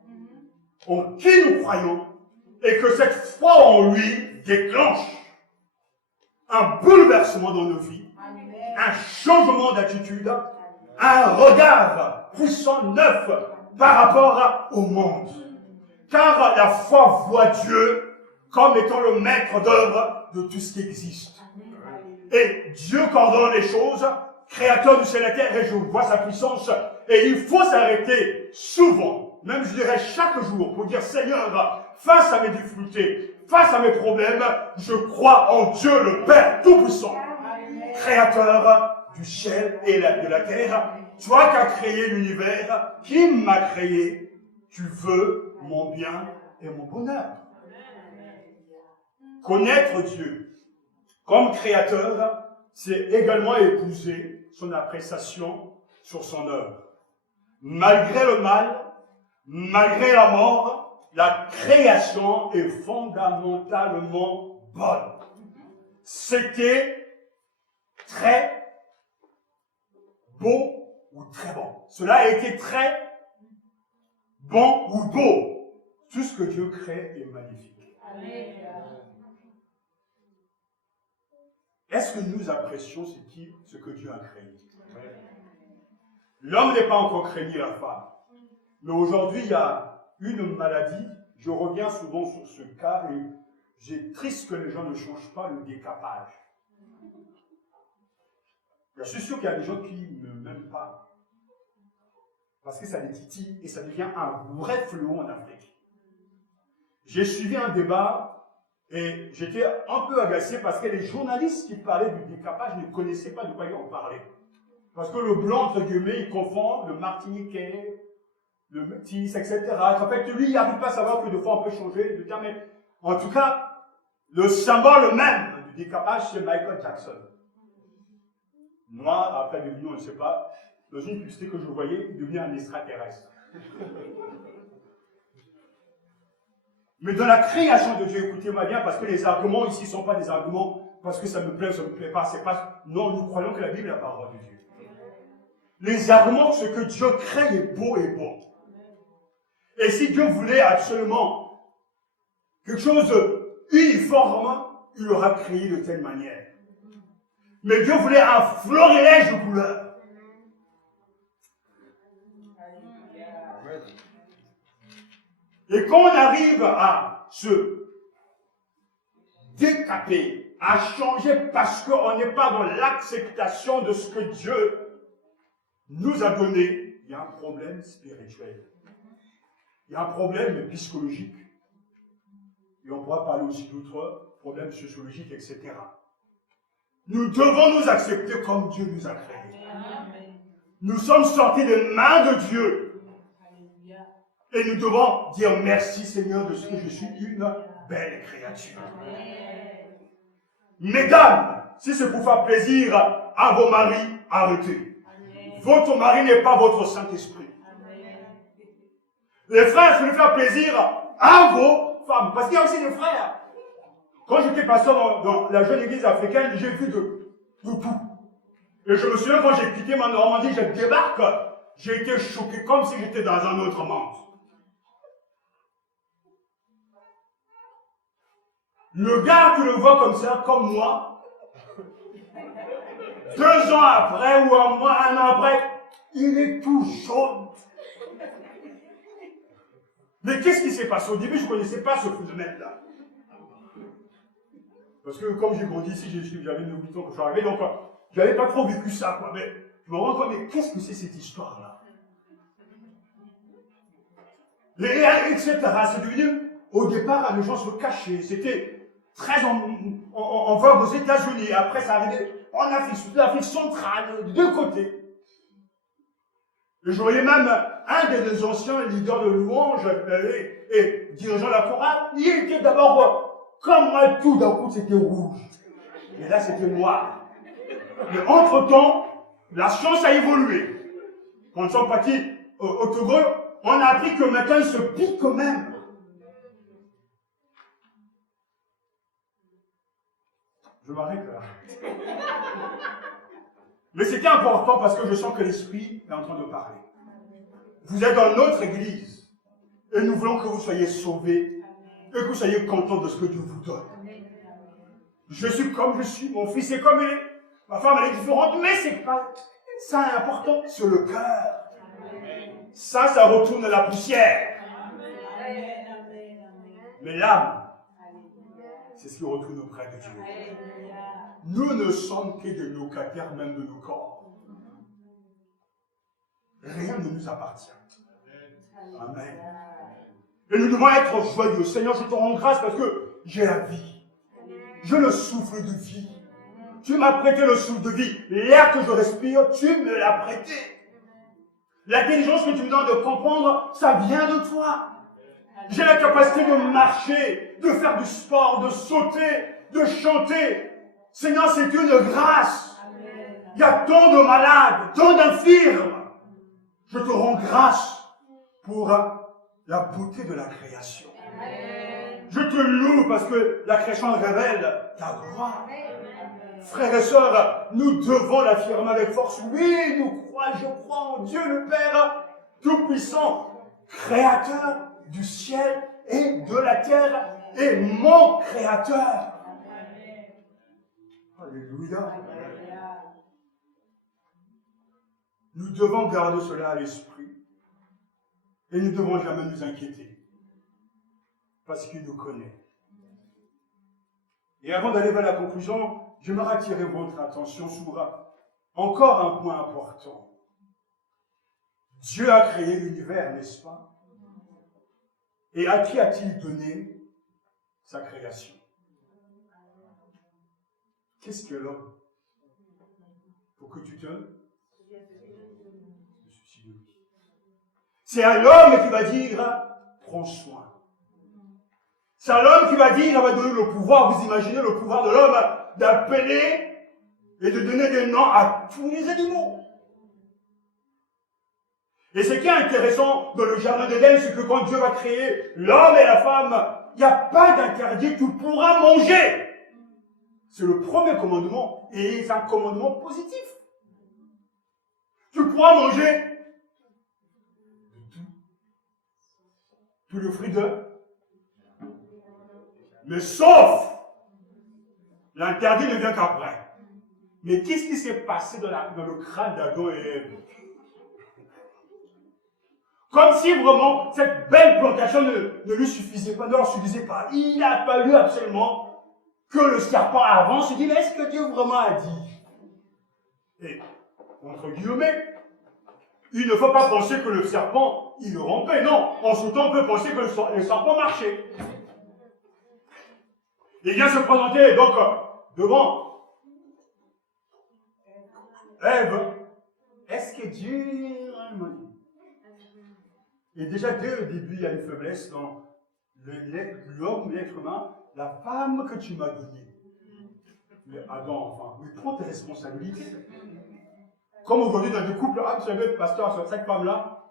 en qui nous croyons et que cette foi en lui déclenche un bouleversement dans nos vies, un changement d'attitude, un regard puissant, neuf par rapport au monde. Car la foi voit Dieu comme étant le maître d'œuvre de tout ce qui existe. Et Dieu coordonne les choses, créateur du ciel et de la terre, et je vois sa puissance. Et il faut s'arrêter souvent, même je dirais chaque jour, pour dire Seigneur, face à mes difficultés, face à mes problèmes, je crois en Dieu le Père Tout-Puissant, créateur du ciel et de la terre. Toi qui as créé l'univers, qui m'a créé, tu veux mon bien et mon bonheur. Connaître Dieu comme créateur, c'est également épouser son appréciation sur son œuvre. Malgré le mal, malgré la mort, la création est fondamentalement bonne. C'était très beau ou très bon. Cela a été très bon ou beau. Tout ce que Dieu crée est magnifique. Est-ce que nous apprécions ce que Dieu a créé? L'homme n'est pas encore créé ni la femme. Mais aujourd'hui, il y a une maladie. Je reviens souvent sur ce cas et j'ai triste que les gens ne changent pas le décapage. Je suis sûr qu'il y a des gens qui ne m'aiment pas. Parce que ça les titille et ça devient un vrai fléau en Afrique. J'ai suivi un débat et j'étais un peu agacé parce que les journalistes qui parlaient du décapage ne connaissaient pas de quoi ils en parlaient. Parce que le blanc, entre guillemets, il confond le martiniquais, le métis, etc. En fait, lui, il n'arrive pas à savoir que des fois on peut changer de terme. Mais en tout cas, le symbole même du décapage, c'est Michael Jackson. Moi, après devenu, on ne sait pas, dans une publicité que je voyais, il devenait un extraterrestre. Mais dans la création de Dieu, écoutez-moi bien, parce que les arguments ici ne sont pas des arguments parce que ça me plaît ou ça ne me plaît pas. C'est pas. Non, nous croyons que la Bible est la parole de Dieu. Les arguments, ce que Dieu crée est beau et bon. Et si Dieu voulait absolument quelque chose d'uniforme, il l'aura créé de telle manière. Mais Dieu voulait un florilège de couleurs. Et quand on arrive à se décaper, à changer parce qu'on n'est pas dans l'acceptation de ce que Dieu nous a donné, il y a un problème spirituel. Il y a un problème psychologique. Et on pourra parler aussi d'autres problèmes sociologiques, etc. Nous devons nous accepter comme Dieu nous a créés. Nous sommes sortis des mains de Dieu. Et nous devons dire merci Seigneur de ce que je suis une belle créature. Mesdames, si c'est pour faire plaisir à vos maris, arrêtez. Votre mari n'est pas votre Saint-Esprit. Les frères, je veux faire plaisir à vos femmes. Parce qu'il y a aussi des frères. Quand j'étais pasteur dans la jeune église africaine, j'ai vu de tout. Et je me souviens quand j'ai quitté ma Normandie, je débarque, j'ai été choqué comme si j'étais dans un autre monde. Le gars, tu le vois comme ça, comme moi, 2 ans après ou un mois, 1 an après, il est tout jaune. Mais qu'est-ce qui s'est passé? Au début, je ne connaissais pas ce phénomène-là. Parce que comme j'ai grandi ici, j'avais 8 ans quand je suis arrivé, donc je n'avais pas trop vécu ça, quoi. Mais je me rends compte, mais qu'est-ce que c'est cette histoire-là? Etc. C'est devenu, au départ, les gens se cachaient. C'était très en vogue aux États-Unis. Après, ça arrivait en Afrique, toute l'Afrique centrale, de 2 côtés. Et je voyais même un des anciens leaders de louange et dirigeant de la chorale, il était d'abord, comme moi, tout d'un coup, c'était rouge. Et là, c'était noir. Mais entre-temps, la science a évolué. Quand nous sommes partis au Togo, on a appris que maintenant, ils se piquent quand même. Je m'arrête là. Mais c'était important parce que je sens que l'Esprit est en train de parler. Vous êtes dans notre église et nous voulons que vous soyez sauvés et que vous soyez contents de ce que Dieu vous donne. Je suis comme je suis, mon fils est comme il est, ma femme elle est différente, mais c'est pas ça est important, c'est le cœur. Ça retourne la poussière. Mais l'âme, c'est ce qui retourne auprès de Dieu. Nous ne sommes que des locataires même de nos corps. Rien ne nous appartient. Amen. Et nous devons être joyeux. Seigneur, je te rends grâce parce que j'ai la vie. J'ai le souffle de vie. Tu m'as prêté le souffle de vie. L'air que je respire, tu me l'as prêté. L'intelligence que tu me donnes de comprendre, ça vient de toi. J'ai la capacité de marcher, de faire du sport, de sauter, de chanter. Seigneur, c'est une grâce. Il y a tant de malades, tant d'infirmes. Je te rends grâce pour la beauté de la création. Je te loue parce que la création révèle ta gloire. Frères et sœurs, nous devons l'affirmer avec force. Oui, je crois en Dieu le Père Tout-Puissant, créateur du ciel et de la terre, est mon créateur. Alléluia. Nous devons garder cela à l'esprit et nous ne devons jamais nous inquiéter parce qu'il nous connaît. Et avant d'aller vers la conclusion, j'aimerais attirer votre attention sur encore un point important. Dieu a créé l'univers, n'est-ce pas? Et à qui a-t-il donné sa création? Qu'est-ce que l'homme? Pour que tu te... C'est à l'homme qui va dire, prends soin. C'est à l'homme qui va dire, va donner le pouvoir, vous imaginez le pouvoir de l'homme d'appeler et de donner des noms à tous les animaux. Et ce qui est intéressant dans le jardin d'Éden, c'est que quand Dieu va créer l'homme et la femme, il n'y a pas d'interdit, tu pourras manger. C'est le premier commandement, et c'est un commandement positif. Tu pourras manger de tout. Tous les fruits de... Mais sauf, l'interdit ne vient qu'après. Mais qu'est-ce qui s'est passé dans le crâne d'Adam et Ève? Comme si vraiment cette belle plantation ne lui suffisait pas, ne leur suffisait pas. Il a fallu absolument que le serpent avance et dit, mais est-ce que Dieu vraiment a dit? Et, entre guillemets, il ne faut pas penser que le serpent, il rampait. Non, en ce temps, on peut penser que le serpent marchait. Il vient se présenter donc devant Ève. Est-ce que Dieu m'a dit? Et déjà, dès le début, il y a une faiblesse dans l'homme, l'être humain, la femme que tu m'as donnée. Mais Adam, enfin, mais prends tes responsabilités. Comme aujourd'hui, dans des couples, ah, tu savais, pasteur, sur cette femme-là,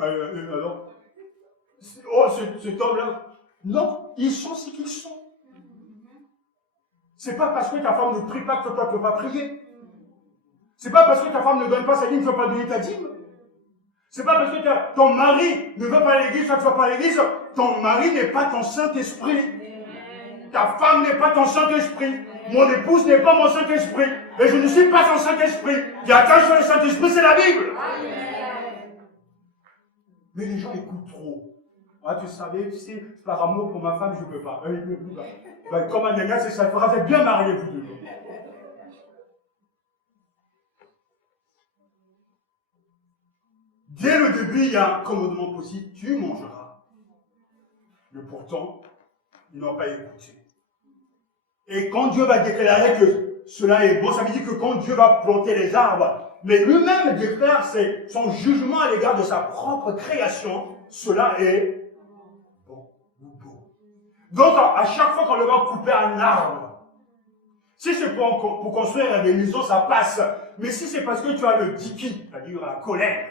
alors, oh, cet homme-là, non, ils sont ce qu'ils sont. C'est pas parce que ta femme ne prie pas que toi, tu ne peux pas prier. C'est pas parce que ta femme ne donne pas sa dîme que tu ne peux pas donner ta dîme. C'est pas parce que ton mari ne va pas à l'église, toi tu ne vas pas à l'église, ton mari n'est pas ton Saint-Esprit. Ta femme n'est pas ton Saint-Esprit. Mon épouse n'est pas mon Saint-Esprit. Et je ne suis pas ton Saint-Esprit. Il y a qu'un seul Saint-Esprit, c'est la Bible. Mais les gens écoutent trop. Ah, tu savais, tu sais, par amour pour ma femme, je ne peux pas. Comme un gars, c'est ça. Vous êtes bien mariés, vous deux. Dès le début, il y a un commandement possible, tu mangeras. Mais pourtant, ils n'ont pas écouté. Et quand Dieu va déclarer que cela est bon, ça veut dire que quand Dieu va planter les arbres, mais lui-même déclare son jugement à l'égard de sa propre création, cela est bon ou beau. Donc, à chaque fois qu'on va couper un arbre, si c'est pour construire des maisons, ça passe. Mais si c'est parce que tu as le diki, c'est-à-dire la colère,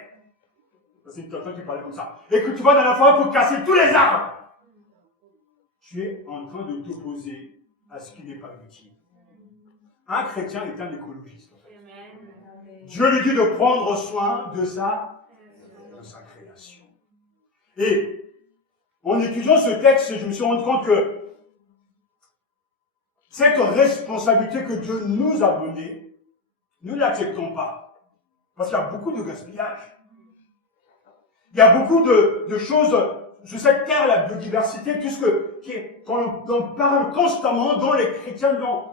c'est quelqu'un qui parlait comme ça, et que tu vas dans la forêt pour casser tous les arbres, tu es en train de t'opposer à ce qui n'est pas utile. Un chrétien est un écologiste. Dieu lui dit de prendre soin de sa création. Et en étudiant ce texte, je me suis rendu compte que cette responsabilité que Dieu nous a donnée, nous ne l'acceptons pas. Parce qu'il y a beaucoup de gaspillage. Il y a beaucoup de choses, sur cette terre, la biodiversité, tout ce qu'on parle constamment, dont les chrétiens n'ont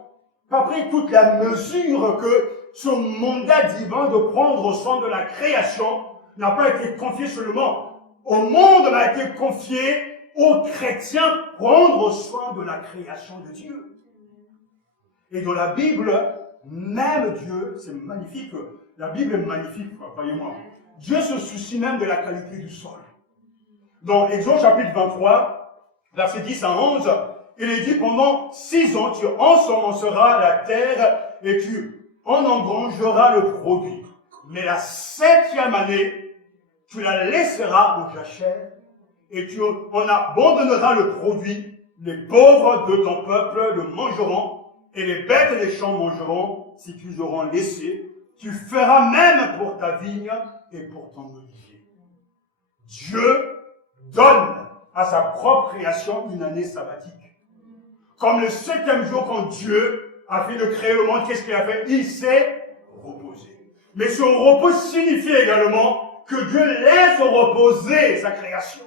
pas pris toute la mesure que ce mandat divin de prendre soin de la création n'a pas été confié seulement au monde, mais a été confié aux chrétiens, prendre soin de la création de Dieu. Et dans la Bible, même Dieu, c'est magnifique, la Bible est magnifique, croyez-moi. Dieu se soucie même de la qualité du sol. Dans Exode chapitre 23, versets 10 à 11, il est dit, pendant 6 ans, tu ensemenceras la terre et tu en engrangeras le produit. Mais la 7e année, tu la laisseras en jachère et tu en abandonneras le produit. Les pauvres de ton peuple le mangeront et les bêtes des champs mangeront si tu les auras laissés. Tu feras même pour ta vigne et pour ton olivier. Dieu donne à sa propre création une année sabbatique. Comme le 7e jour, quand Dieu a fait de créer le monde, qu'est-ce qu'il a fait? Il s'est reposé. Mais ce repos signifie également que Dieu laisse reposer sa création.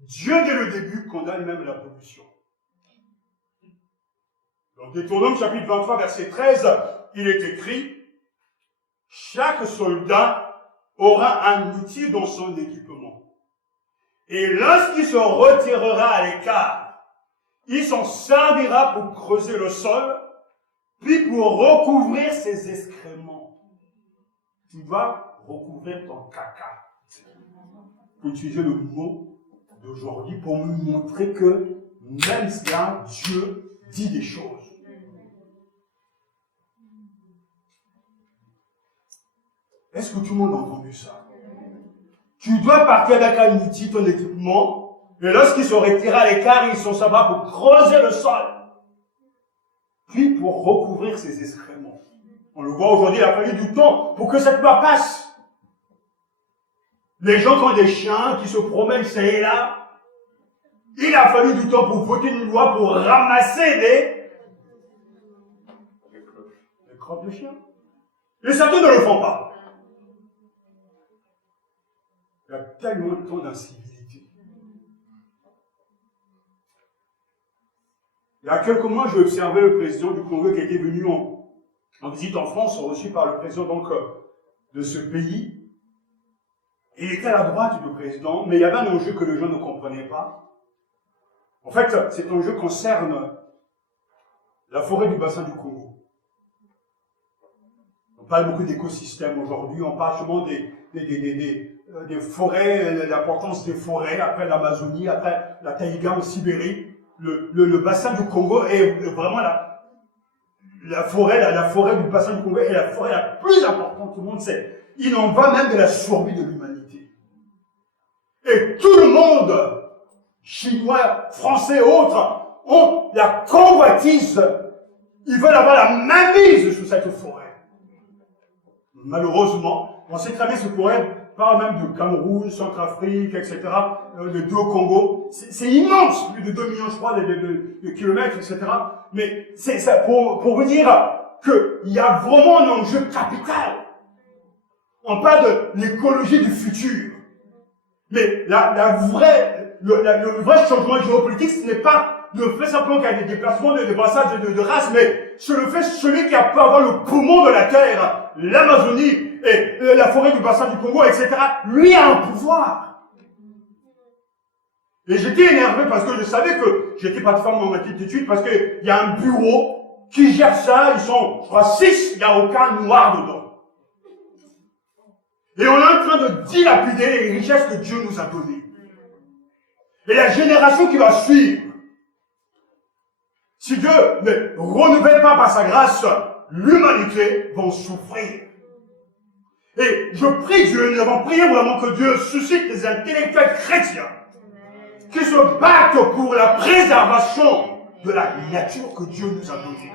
Dieu, dès le début, condamne même la pollution. Dans Deutéronome chapitre 23, verset 13, il est écrit « Chaque soldat aura un outil dans son équipement. Et lorsqu'il se retirera à l'écart, il s'en servira pour creuser le sol, puis pour recouvrir ses excréments. » Tu dois recouvrir ton caca. Pour utiliser le mot d'aujourd'hui pour me montrer que même là, Dieu dit des choses. Est-ce que tout le monde a entendu ça? Tu dois partir avec un outil, ton équipement, et lorsqu'il se retire à l'écart, il s'en servira pour creuser le sol, puis pour recouvrir ses excréments. On le voit aujourd'hui, il a fallu du temps pour que cette loi passe. Les gens qui ont des chiens, qui se promènent ça et là, il a fallu du temps pour voter une loi pour ramasser les crottes de chiens. Et certains ne le font pas. Il y a tellement de temps d'incivilité. Il y a quelques mois, j'ai observé le président du Congo qui était venu en visite en France, reçu par le président donc, de ce pays. Il était à la droite du président, mais il y avait un enjeu que les gens ne comprenaient pas. En fait, cet enjeu concerne la forêt du bassin du Congo. On parle beaucoup d'écosystèmes aujourd'hui, on parle souvent des forêts, l'importance des forêts, après l'Amazonie, après la taïga en Sibérie. Le bassin du Congo est vraiment la forêt du bassin du Congo est la forêt la plus importante, tout le monde sait. Il en va même de la survie de l'humanité. Et tout le monde, Chinois, Français et autres, ont la convoitise. Ils veulent avoir la mainmise sur cette forêt. Malheureusement, on sait très bien que cette forêt parle même de Cameroun, Centrafrique, etc., de deux Congo. C'est immense, plus de 2 millions, je crois, de kilomètres, etc. Mais c'est ça pour vous dire qu'il y a vraiment un enjeu capital. On parle de l'écologie du futur. Mais le vrai changement géopolitique, ce n'est pas le fait simplement qu'il y a des déplacements, des passages de races, mais c'est le fait celui qui a pu avoir le poumon de la terre, l'Amazonie et la forêt du bassin du Congo, etc. Lui a un pouvoir. Et j'étais énervé parce que je savais que j'étais pas de femme dans ma petite étude parce qu'il y a un bureau qui gère ça, ils sont, je crois, 6, il n'y a aucun noir dedans. Et on est en train de dilapider les richesses que Dieu nous a données. Et la génération qui va suivre, si Dieu ne renouvelle pas par sa grâce, l'humanité va souffrir. Et je prie Dieu, nous avons prié vraiment que Dieu suscite des intellectuels chrétiens qui se battent pour la préservation de la nature que Dieu nous a donnée.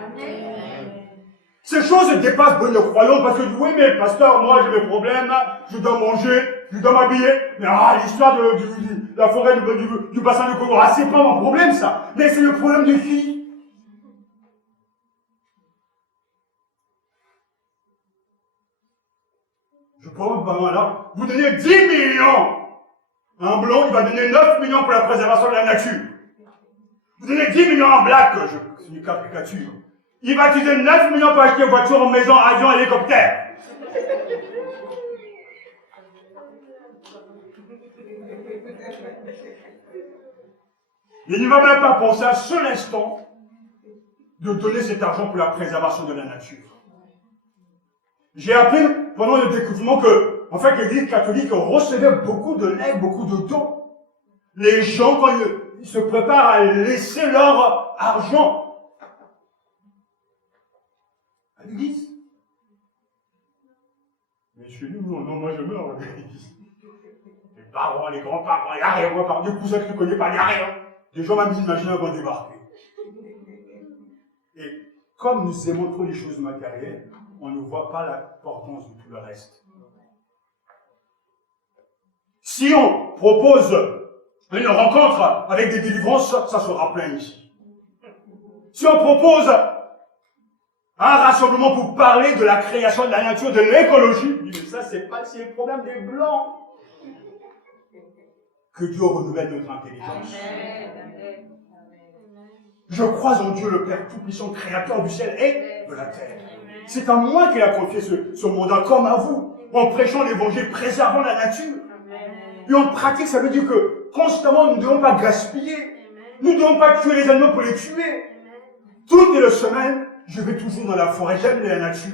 Ces choses dépassent le croyant parce que oui, mais pasteur, moi j'ai mes problèmes, je dois manger, je dois m'habiller, mais l'histoire de la forêt du bassin du Congo, c'est pas mon problème ça, mais c'est le problème de qui? Je prends là, vous donnez 10 millions à un blanc, il va donner 9 millions pour la préservation de la nature. Vous donnez 10 millions à un black, c'est une caricature. Il va utiliser 9 millions pour acheter une voiture, maison, avion, hélicoptère. Il ne va même pas penser un seul instant de donner cet argent pour la préservation de la nature. J'ai appris pendant le découvrement que, en fait, l'Église catholique recevait beaucoup de legs, beaucoup de dons. Les gens, quand ils se préparent à laisser leur argent à l'Église. Mais chez nous, non, moi je meurs à l'Église. Les parents, les grands-parents, il n'y a rien, moi, par des cousins que tu ne connais pas, il n'y a rien. Des gens même imaginaires vont débarquer. Et comme nous aimons trop les choses matérielles, on ne voit pas l'importance de tout le reste. Si on propose une rencontre avec des délivrances, ça sera plein ici. Si on propose un rassemblement pour parler de la création de la nature, de l'écologie, mais ça c'est le problème des Blancs. Que Dieu renouvelle notre intelligence. Je crois en Dieu le Père Tout-Puissant, Créateur du ciel et de la terre. C'est à moi qu'il a confié ce mandat, comme à vous. En prêchant l'évangile, préservant la nature. Et en pratique, ça veut dire que constamment, nous ne devons pas gaspiller. Nous ne devons pas tuer les animaux pour les tuer. Toutes les semaines, je vais toujours dans la forêt, j'aime la nature.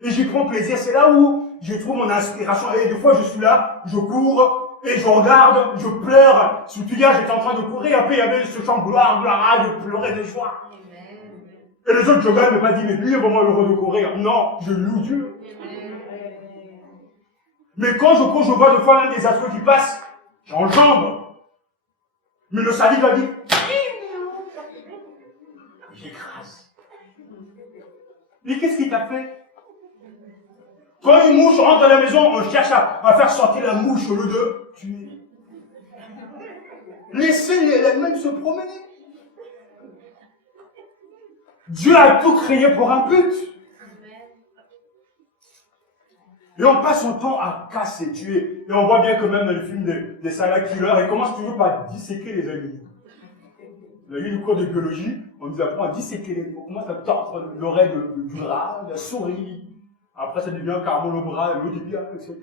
Et j'y prends plaisir, c'est là où je trouve mon inspiration. Et des fois, je suis là, je cours, et je regarde, je pleure. Surtout hier, j'étais en train de courir, après il y avait ce chant gloire, je pleurais de joie. Et les autres joggeurs ne m'ont pas dit, mais lui est vraiment heureux de courir. Non, je loue Dieu. Mais quand je cours, je vois des fois l'un des astres qui passe, j'enjambe. Mais le salive va dire, j'écrase. Mais qu'est-ce qu'il t'a fait? Quand une mouche rentre dans la maison, on cherche à faire sortir la mouche au lieu de tuer. Laissez elle-même se promener. Dieu a tout créé pour un but. Et on passe son temps à casser, tuer. Et on voit bien que même dans les films des serial killers, ils commencent toujours par disséquer les animaux. Vous avez eu le cours de biologie, on nous apprend à disséquer les animaux. On commence à tordre l'oreille du rat, de la souris. Après, ça devient carrément le bras, l'autre dit, etc.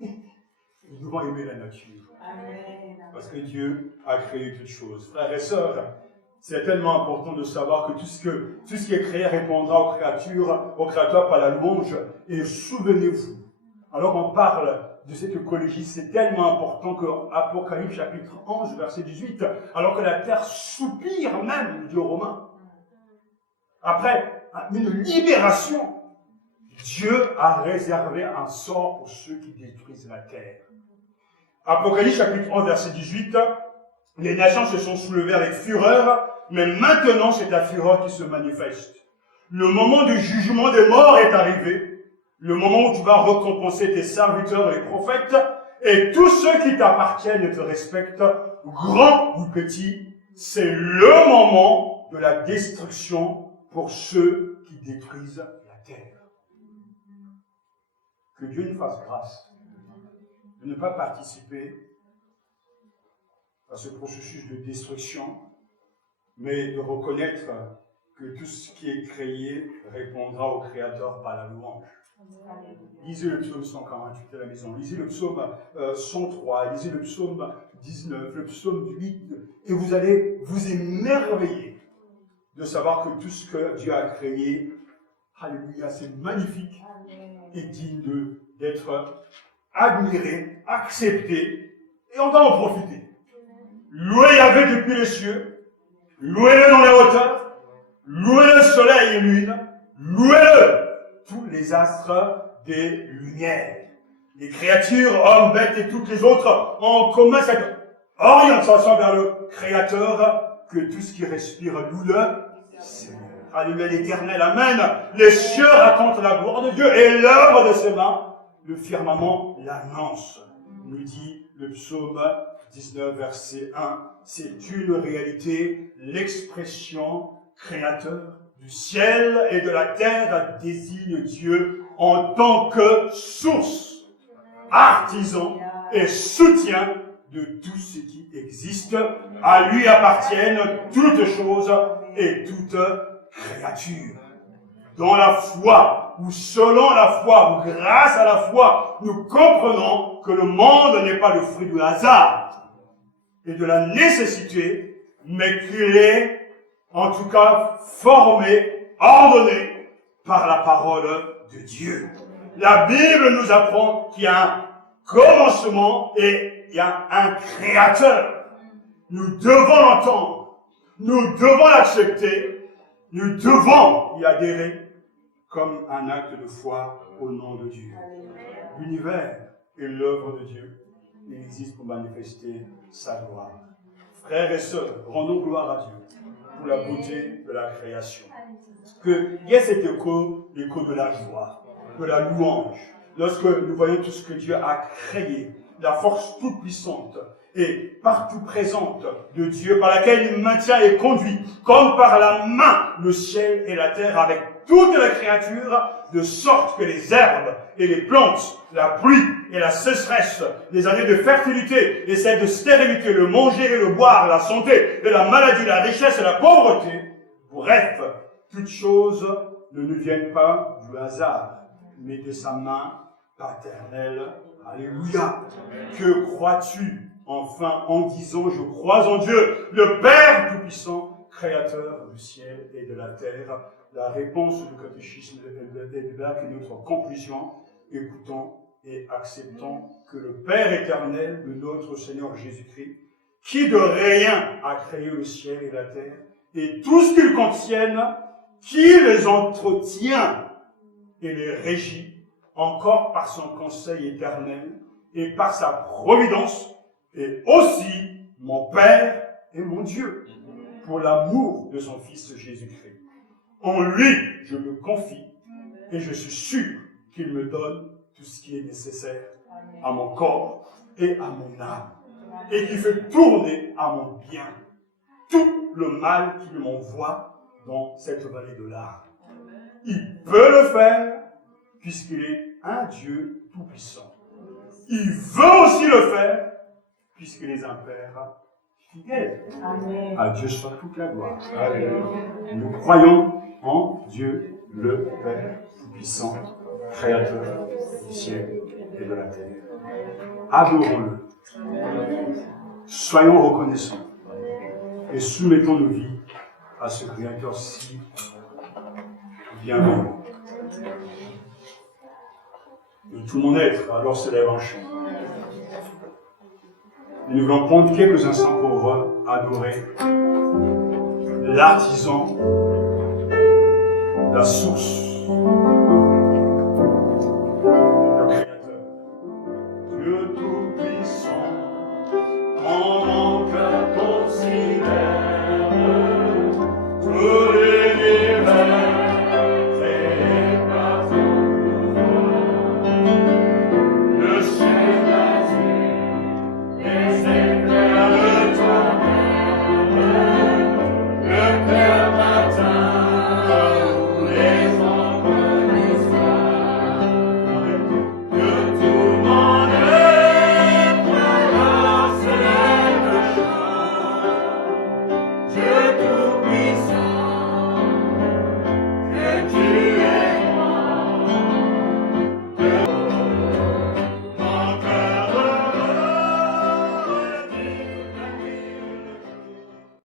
Nous devons aimer la nature. Amen. Parce que Dieu a créé toutes choses. Frères et sœurs, c'est tellement important de savoir que tout ce qui est créé répondra au Créateur par la louange. Et souvenez-vous, alors on parle de cette écologie, c'est tellement important que Apocalypse chapitre 11, verset 18, alors que la terre soupire même, dit aux Romains, après une libération, Dieu a réservé un sort pour ceux qui détruisent la terre. Apocalypse chapitre 11, verset 18, les nations se sont soulevées avec fureur, mais maintenant c'est la fureur qui se manifeste. Le moment du jugement des morts est arrivé, le moment où tu vas récompenser tes serviteurs, les prophètes, et tous ceux qui t'appartiennent et te respectent, grands ou petits, c'est le moment de la destruction pour ceux qui détruisent la terre. Que Dieu nous fasse grâce de ne pas participer à ce processus de destruction, mais de reconnaître que tout ce qui est créé répondra au Créateur par la louange. Lisez le psaume 148 à la maison, lisez le psaume 103, lisez le psaume 19, le psaume 8, et vous allez vous émerveiller de savoir que tout ce que Dieu a créé, alléluia, c'est magnifique et digne d'être admiré, accepté, et on va en profiter. Louez Yahvé depuis les cieux, louez-le dans les hauteurs, louez le soleil et lune, louez-le, tous les astres des lumières. Les créatures, hommes, bêtes et toutes les autres ont en commun cette orientation vers le Créateur, que tout ce qui respire loue le Seigneur. Alléluia l'Éternel, amen. Les cieux racontent la gloire de Dieu et l'œuvre de ses mains, le firmament l'annonce. Nous dit le psaume 19, verset 1. C'est une réalité, l'expression créateur du ciel et de la terre désigne Dieu en tant que source, artisan et soutien de tout ce qui existe. À lui appartiennent toutes choses et toutes créatures. Dans la foi, ou selon la foi, ou grâce à la foi, nous comprenons que le monde n'est pas le fruit du hasard et de la nécessité, mais qu'il est, en tout cas, formé, ordonné par la parole de Dieu. La Bible nous apprend qu'il y a un commencement et il y a un créateur. Nous devons l'entendre, nous devons l'accepter, nous devons y adhérer comme un acte de foi au nom de Dieu. L'univers est l'œuvre de Dieu. Il existe pour manifester sa gloire. Frères et sœurs, rendons gloire à Dieu pour la beauté de la création. Qu'il y ait cet écho de la joie, de la louange, lorsque nous voyons tout ce que Dieu a créé, la force toute-puissante et partout présente de Dieu, par laquelle il maintient et conduit, comme par la main, le ciel et la terre avec toute la créature, de sorte que les herbes et les plantes, la pluie et la sécheresse, les années de fertilité et celles de stérilité, le manger et le boire, la santé et la maladie, la richesse et la pauvreté, bref, toutes choses ne nous viennent pas du hasard, mais de sa main paternelle. Alléluia. Que crois-tu enfin en disant « Je crois en Dieu, le Père Tout-Puissant, Créateur du ciel et de la terre ». La réponse du catéchisme est là, qui est notre conclusion. Écoutons et acceptons que le Père éternel de notre Seigneur Jésus-Christ, qui de rien a créé le ciel et la terre, et tout ce qu'ils contiennent, qui les entretient et les régit, encore par son conseil éternel et par sa providence, et aussi mon Père et mon Dieu, pour l'amour de son Fils Jésus-Christ. En lui, je me confie et je suis sûr qu'il me donne tout ce qui est nécessaire à mon corps et à mon âme, et qui fait tourner à mon bien tout le mal qu'il m'envoie dans cette vallée de larmes. Il peut le faire puisqu'il est un Dieu tout-puissant. Il veut aussi le faire puisqu'il est un Père fidèle. Amen. À Dieu soit toute la gloire. Amen. Nous croyons en Dieu, le Père tout-puissant, Créateur du ciel et de la terre. Adorons-le. Soyons reconnaissants et soumettons nos vies à ce Créateur si bienveillant. Et tout mon être alors se lève en chant. Et nous voulons prendre quelques instants pour adorer l'artisan, la source